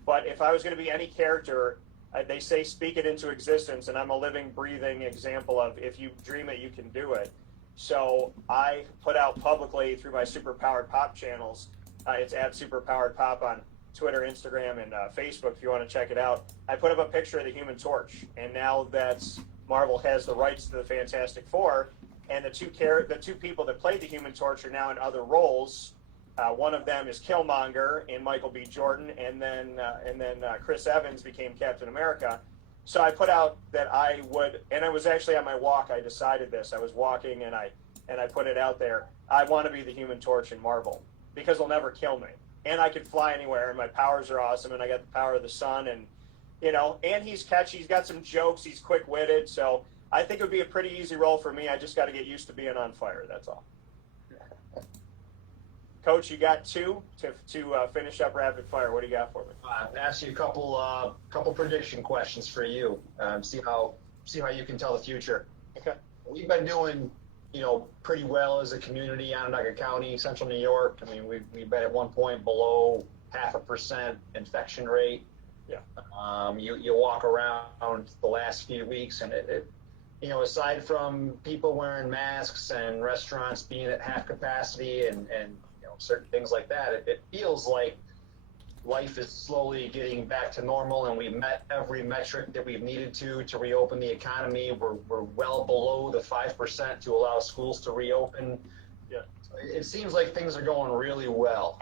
But if I was going to be any character, they say speak it into existence, and I'm a living, breathing example of if you dream it, you can do it. So I put out publicly through my Superpowered Pop channels. It's at Superpowered Pop on Twitter, Instagram, and Facebook if you want to check it out. I put up a picture of the Human Torch, and now that Marvel has the rights to the Fantastic Four, and the two people that played the Human Torch are now in other roles. One of them is Killmonger in Michael B. Jordan, and then Chris Evans became Captain America. So I put out that I would, and I was actually on my walk. I decided this. I was walking, and I put it out there. I want to be the Human Torch in Marvel because they'll never kill me, and I can fly anywhere, and my powers are awesome, and I got the power of the sun, and and he's catchy. He's got some jokes. He's quick-witted. So I think it would be a pretty easy role for me. I just got to get used to being on fire. That's all. Coach, you got two to finish up rapid fire. What do you got for me? I'll ask you a couple prediction questions for you. See how you can tell the future. Okay. We've been doing pretty well as a community, Onondaga County, Central New York. I mean, we've been at one point below 0.5% infection rate. Yeah. You walk around the last few weeks, and it aside from people wearing masks and restaurants being at half capacity and certain things like that, it feels like life is slowly getting back to normal, and we've met every metric that we've needed to reopen the economy. We're well below the 5% to allow schools to reopen. Yeah. It seems like things are going really well.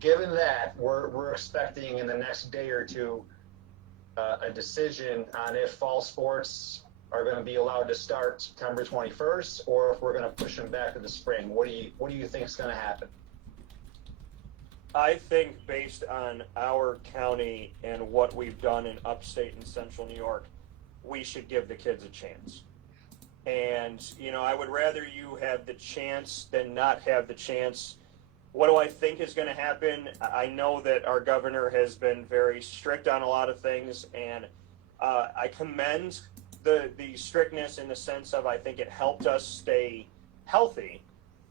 Given that, we're expecting in the next day or two a decision on if fall sports are going to be allowed to start September 21st, or if we're going to push them back to the spring. What do you think is going to happen? I think based on our county and what we've done in upstate and central New York, we should give the kids a chance. And, I would rather you have the chance than not have the chance. What do I think is going to happen? I know that our governor has been very strict on a lot of things, and I commend the strictness in the sense of I think it helped us stay healthy.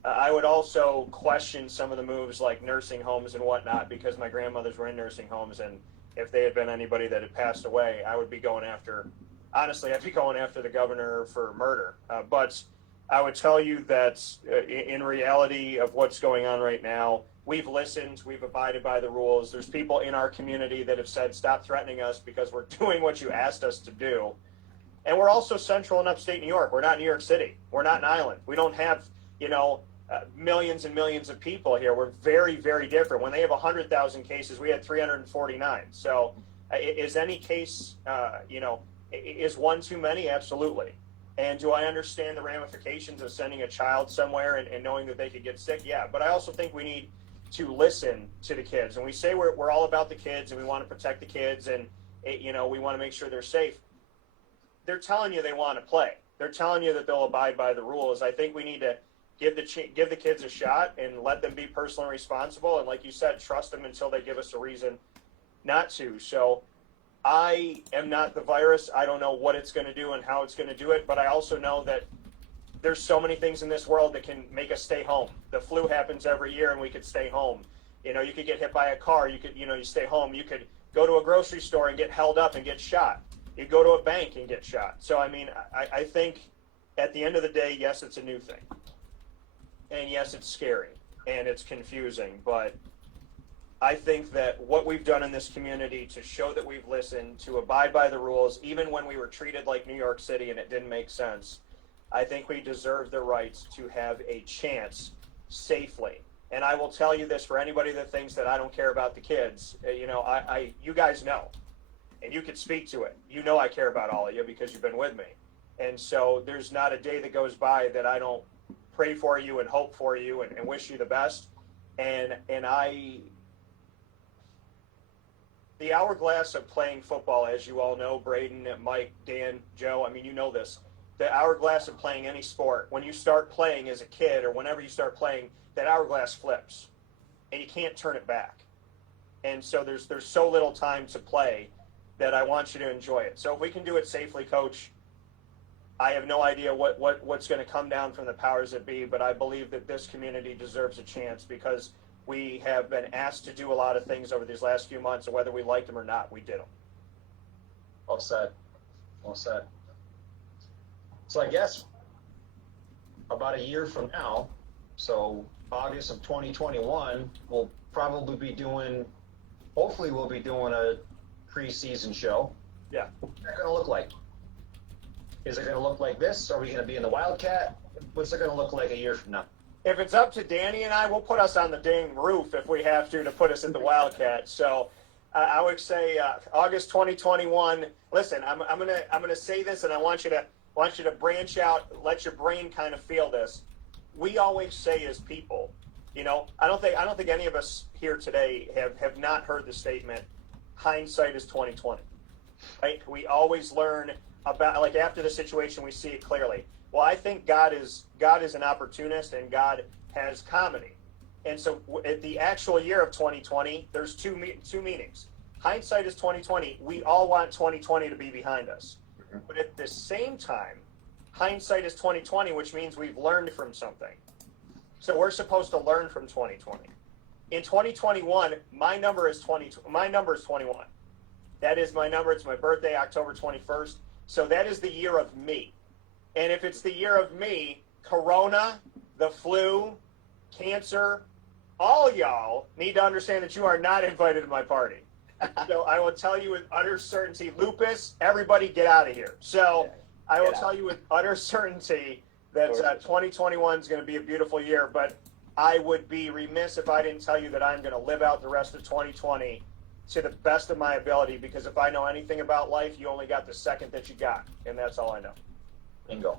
I would also question some of the moves like nursing homes and whatnot, because my grandmothers were in nursing homes, and if they had been anybody that had passed away, I would be going after, honestly, I'd be going after the governor for murder. But I would tell you that in reality of what's going on right now, we've listened, we've abided by the rules. There's people in our community that have said, stop threatening us because we're doing what you asked us to do. And we're also central and upstate New York. We're not New York City. We're not an island. We don't have, millions and millions of people here. We're very, very different. When they have 100,000 cases, we had 349. So is any case, is one too many? Absolutely. And do I understand the ramifications of sending a child somewhere and knowing that they could get sick? Yeah. But I also think we need to listen to the kids. And we say we're all about the kids and we want to protect the kids and, we want to make sure they're safe. They're telling you they want to play. They're telling you that they'll abide by the rules. I think we need to give the kids a shot and let them be personally responsible. And like you said, trust them until they give us a reason not to. So I am not the virus. I don't know what it's going to do and how it's going to do it. But I also know that there's so many things in this world that can make us stay home. The flu happens every year and we could stay home. You could get hit by a car. You could, you stay home. You could go to a grocery store and get held up and get shot. You go to a bank and get shot. So, I think at the end of the day, yes, it's a new thing. And yes, it's scary and it's confusing, but I think that what we've done in this community to show that we've listened, to abide by the rules, even when we were treated like New York City and it didn't make sense, I think we deserve the right to have a chance safely. And I will tell you this for anybody that thinks that I don't care about the kids, you guys know, and you can speak to it. I care about all of you because you've been with me. And so there's not a day that goes by that I don't pray for you and hope for you and wish you the best. And the hourglass of playing football, as you all know, Braeden, Mike, Dan, Joe, you know this. The hourglass of playing any sport, when you start playing as a kid or whenever you start playing, that hourglass flips and you can't turn it back. And so there's so little time to play that I want you to enjoy it. So if we can do it safely, Coach, I have no idea what's going to come down from the powers that be, but I believe that this community deserves a chance because we have been asked to do a lot of things over these last few months, and whether we liked them or not, we did them. Well said. Well said. So I guess about a year from now, so August of 2021, we'll probably be hopefully we'll be doing a preseason show. Yeah. What's that going to look like? Is it going to look like this? Are we going to be in the Wildcat? What's it going to look like a year from now? If it's up to Danny and I, we'll put us on the dang roof if we have to put us in the Wildcat. So I would say August 2021. Listen, I'm gonna say this, and I want you to branch out, let your brain kind of feel this. We always say as people, I don't think any of us here today have not heard the statement, hindsight is 2020. Right? We always learn about, like, after the situation, we see it clearly. Well, I think God is an opportunist, and God has comedy. And so at the actual year of 2020, there's two meanings. Hindsight is 2020. We all want 2020 to be behind us. Mm-hmm. But at the same time, hindsight is 2020, which means we've learned from something. So we're supposed to learn from 2020. In 2021, my number is 21. That is my number. It's my birthday, October 21st. So that is the year of me. And if it's the year of me, Corona, the flu, cancer, all y'all need to understand that you are not invited to my party. So I will tell you with utter certainty, lupus, everybody get out of here. So I will tell you with utter certainty that 2021 is going to be a beautiful year, but I would be remiss if I didn't tell you that I'm going to live out the rest of 2020 to the best of my ability, because if I know anything about life, you only got the second that you got, and that's all I know. Bingo.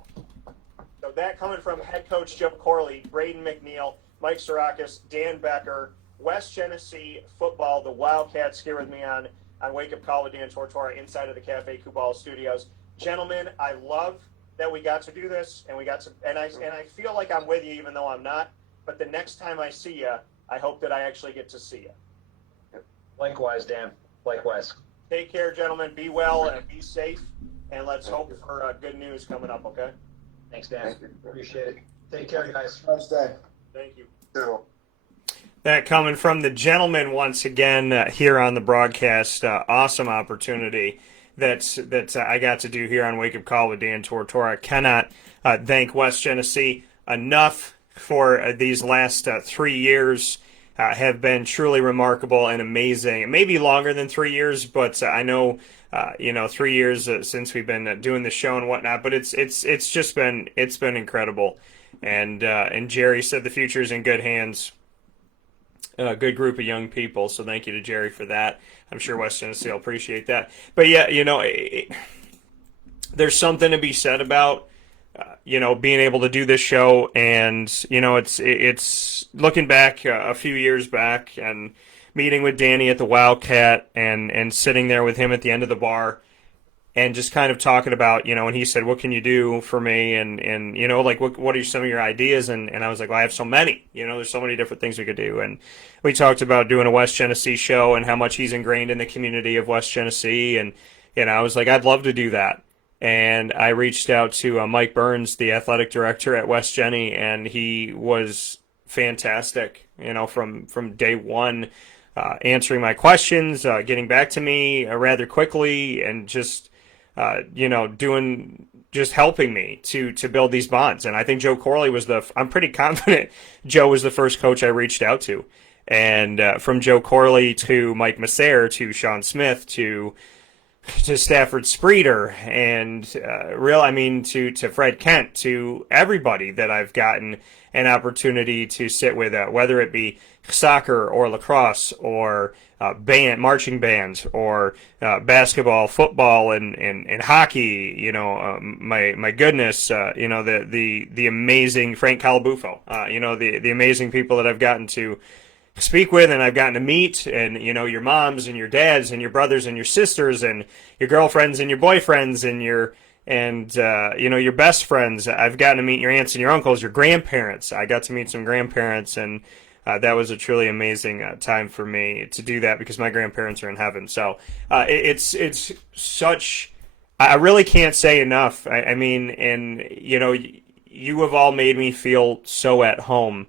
So that coming from head coach Joe Corley, Braeden McNeill, Mike Sarakos, Dan Becker, West Genesee football, the Wildcats here with me on Wake Up Call with Dan Tortora inside of the Cafe Kubal Studios. Gentlemen, I love that we got to do this, and I feel like I'm with you even though I'm not. But the next time I see you, I hope that I actually get to see you. Likewise, Dan. Likewise. Take care, gentlemen. Be well and be safe, and let's hope for good news coming up. Okay. Thanks, Dan. Appreciate it. Take care, guys. Nice day. Thank you. So, That coming from the gentleman once again here on the broadcast. Awesome opportunity that I got to do here on Wake Up Call with Dan Tortora. Cannot thank West Genesee enough for these last 3 years. Have been truly remarkable and amazing. Maybe longer than 3 years, but I know 3 years since we've been doing the show and whatnot. But it's just been incredible. And Jerry said the future is in good hands. A good group of young people. So thank you to Jerry for that. I'm sure West Genesee will appreciate that. But yeah, there's something to be said about being able to do this show, and it's looking back a few years back and meeting with Danny at the Wildcat and sitting there with him at the end of the bar and just kind of talking about, and he said, what can you do for me? And like, what are some of your ideas? And I was like, well, I have so many, there's so many different things we could do. And we talked about doing a West Genesee show and how much he's ingrained in the community of West Genesee. And, I was like, I'd love to do that. And I reached out to Mike Burns, the athletic director at West Genny, and he was fantastic, from day one, answering my questions, getting back to me rather quickly, and just, helping me to build these bonds. And I think Joe Corley I'm pretty confident Joe was the first coach I reached out to. And from Joe Corley to Mike Masser to Sean Smith to Stafford Spreeder and to Fred Kent, to everybody that I've gotten an opportunity to sit with, whether it be soccer or lacrosse or marching bands or basketball, football, and hockey. My goodness, the amazing Frank Calabufo, the amazing people that I've gotten to speak with and I've gotten to meet, and your moms and your dads and your brothers and your sisters and your girlfriends and your boyfriends and your best friends. I've gotten to meet your aunts and your uncles, your grandparents. I got to meet some grandparents, and that was a truly amazing time for me to do that because my grandparents are in heaven. So it's such, I really can't say enough. You have all made me feel so at home.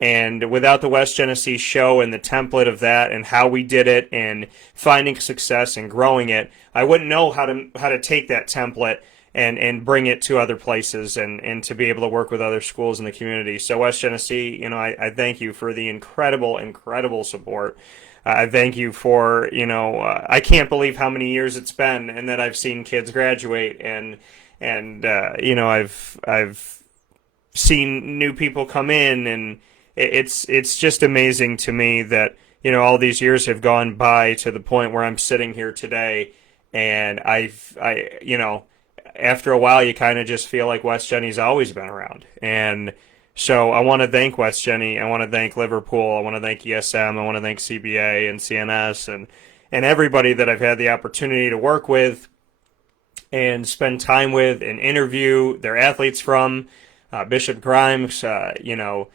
And without the West Genesee show and the template of that and how we did it and finding success and growing it, I wouldn't know how to take that template and bring it to other places and to be able to work with other schools in the community. So West Genesee, I thank you for the incredible support. I thank you for, I can't believe how many years it's been and that I've seen kids graduate and I've seen new people come in, and it's just amazing to me that all these years have gone by to the point where I'm sitting here today, and after a while you kind of just feel like West Genny's always been around. And so I want to thank West Genny, I want to thank Liverpool, I want to thank ESM, I want to thank CBA and CNS and everybody that I've had the opportunity to work with and spend time with and interview their athletes from, Bishop Grimes, Utica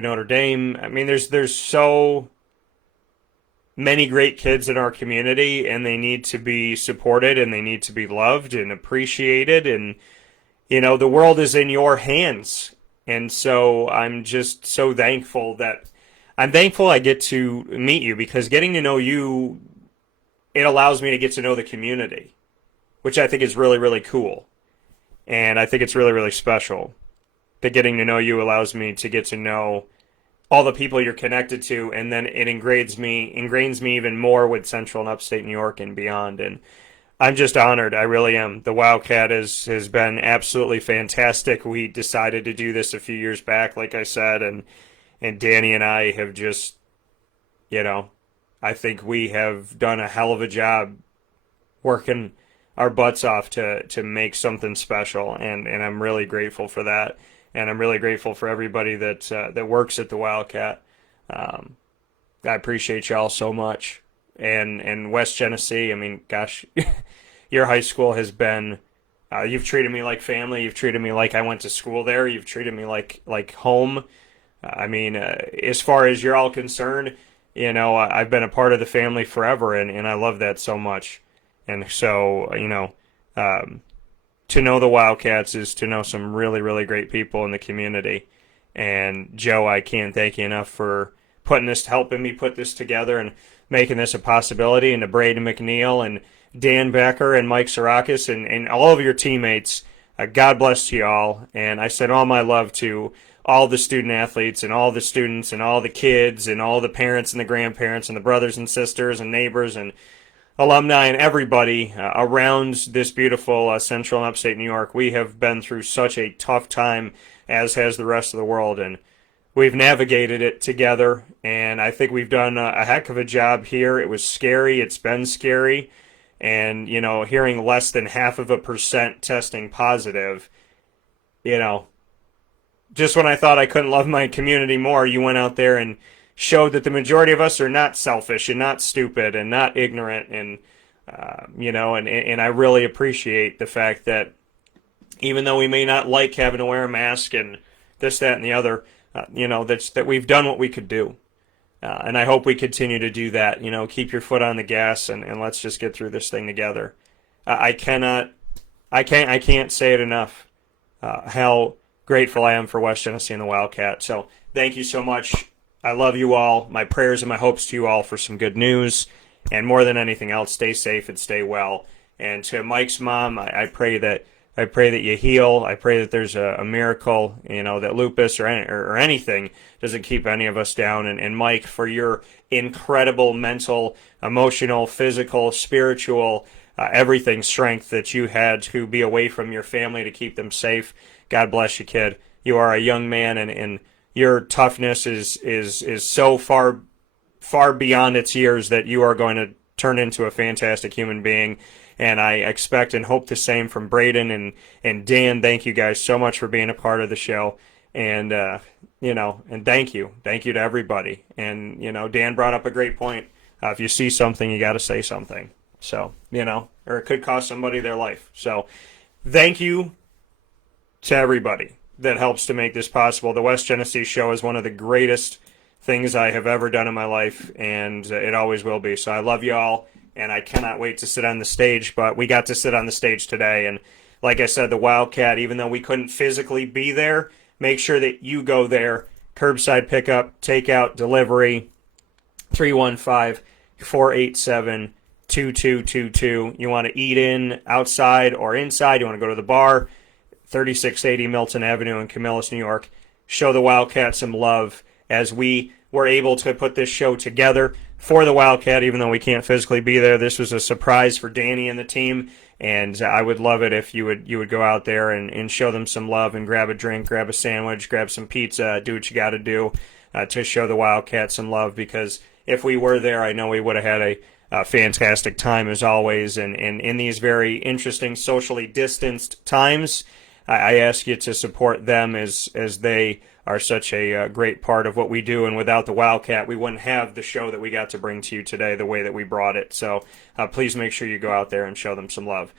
Notre Dame. I mean, there's so many great kids in our community, and they need to be supported and they need to be loved and appreciated. And, the world is in your hands. And so I'm just so thankful I get to meet you, because getting to know you, it allows me to get to know the community, which I think is really, really cool. And I think it's really, really special that getting to know you allows me to get to know all the people you're connected to, and then it ingrains me even more with Central and Upstate New York and beyond. And I'm just honored. I really am. The Wildcat has been absolutely fantastic. We decided to do this a few years back, like I said, and Danny and I have just, I think we have done a hell of a job working our butts off to make something special, and I'm really grateful for that. And I'm really grateful for everybody that works at the Wildcat. I appreciate y'all so much. And West Genesee, I mean, gosh, your high school has been, you've treated me like family. You've treated me like I went to school there. You've treated me like home. As far as you're all concerned, I've been a part of the family forever, and I love that so much. And so, to know the Wildcats is to know some really, really great people in the community. And Joe, I can't thank you enough for helping me put this together and making this a possibility. And to Braeden McNeill and Dan Becker and Mike Sarakos and all of your teammates, God bless you all. And I send all my love to all the student athletes and all the students and all the kids and all the parents and the grandparents and the brothers and sisters and neighbors and alumni and everybody around this beautiful central and upstate New York. We have been through such a tough time, as has the rest of the world, and we've navigated it together, and I think we've done a heck of a job here. It was scary. It's been scary. And, you know, hearing less than 0.5% testing positive, you know, just when I thought I couldn't love my community more, you went out there and showed that the majority of us are not selfish and not stupid and not ignorant. And, you know, and I really appreciate the fact that even though we may not like having to wear a mask and this, that, and the other, you know, that we've done what we could do. And I hope we continue to do that. You know, keep your foot on the gas and let's just get through this thing together. I can't say it enough how grateful I am for West Genesee and the Wildcat. So thank you so much. I love you all. My prayers and my hopes to you all for some good news. And more than anything else, stay safe and stay well. And to Mike's mom, I pray that you heal. I pray that there's a miracle, you know, that lupus or anything doesn't keep any of us down. And Mike, for your incredible mental, emotional, physical, spiritual, everything strength that you had to be away from your family to keep them safe. God bless you, kid. You are a young man, and your toughness is so far beyond its years that you are going to turn into a fantastic human being. And I expect and hope the same from Braeden and Dan. Thank you guys so much for being a part of the show. And, you know, and thank you to everybody. And, you know, Dan brought up a great point. If you see something, you got to say something. So, you know, or it could cost somebody their life. So thank you to everybody that helps to make this possible. The West Genesee show is one of the greatest things I have ever done in my life, and it always will be. So I love you all. And I cannot wait to sit on the stage, but we got to sit on the stage today. And like I said, the Wildcat, even though we couldn't physically be there, make sure that you go there. Curbside pickup, takeout, delivery, 315-487-2222. You want to eat in, outside, or inside. You want to go to the bar, 3680 Milton Avenue in Camillus, New York. Show the Wildcat some love as we were able to put this show together for the Wildcat, even though we can't physically be there. This was a surprise for Danny and the team, and I would love it if you would go out there and show them some love and grab a drink, grab a sandwich, grab some pizza, do what you got to do to show the Wildcat some love, because if we were there, I know we would have had a fantastic time as always. And in these very interesting socially distanced times, I ask you to support them as they are such a great part of what we do. And without the Wildcat, we wouldn't have the show that we got to bring to you today the way that we brought it. So please make sure you go out there and show them some love.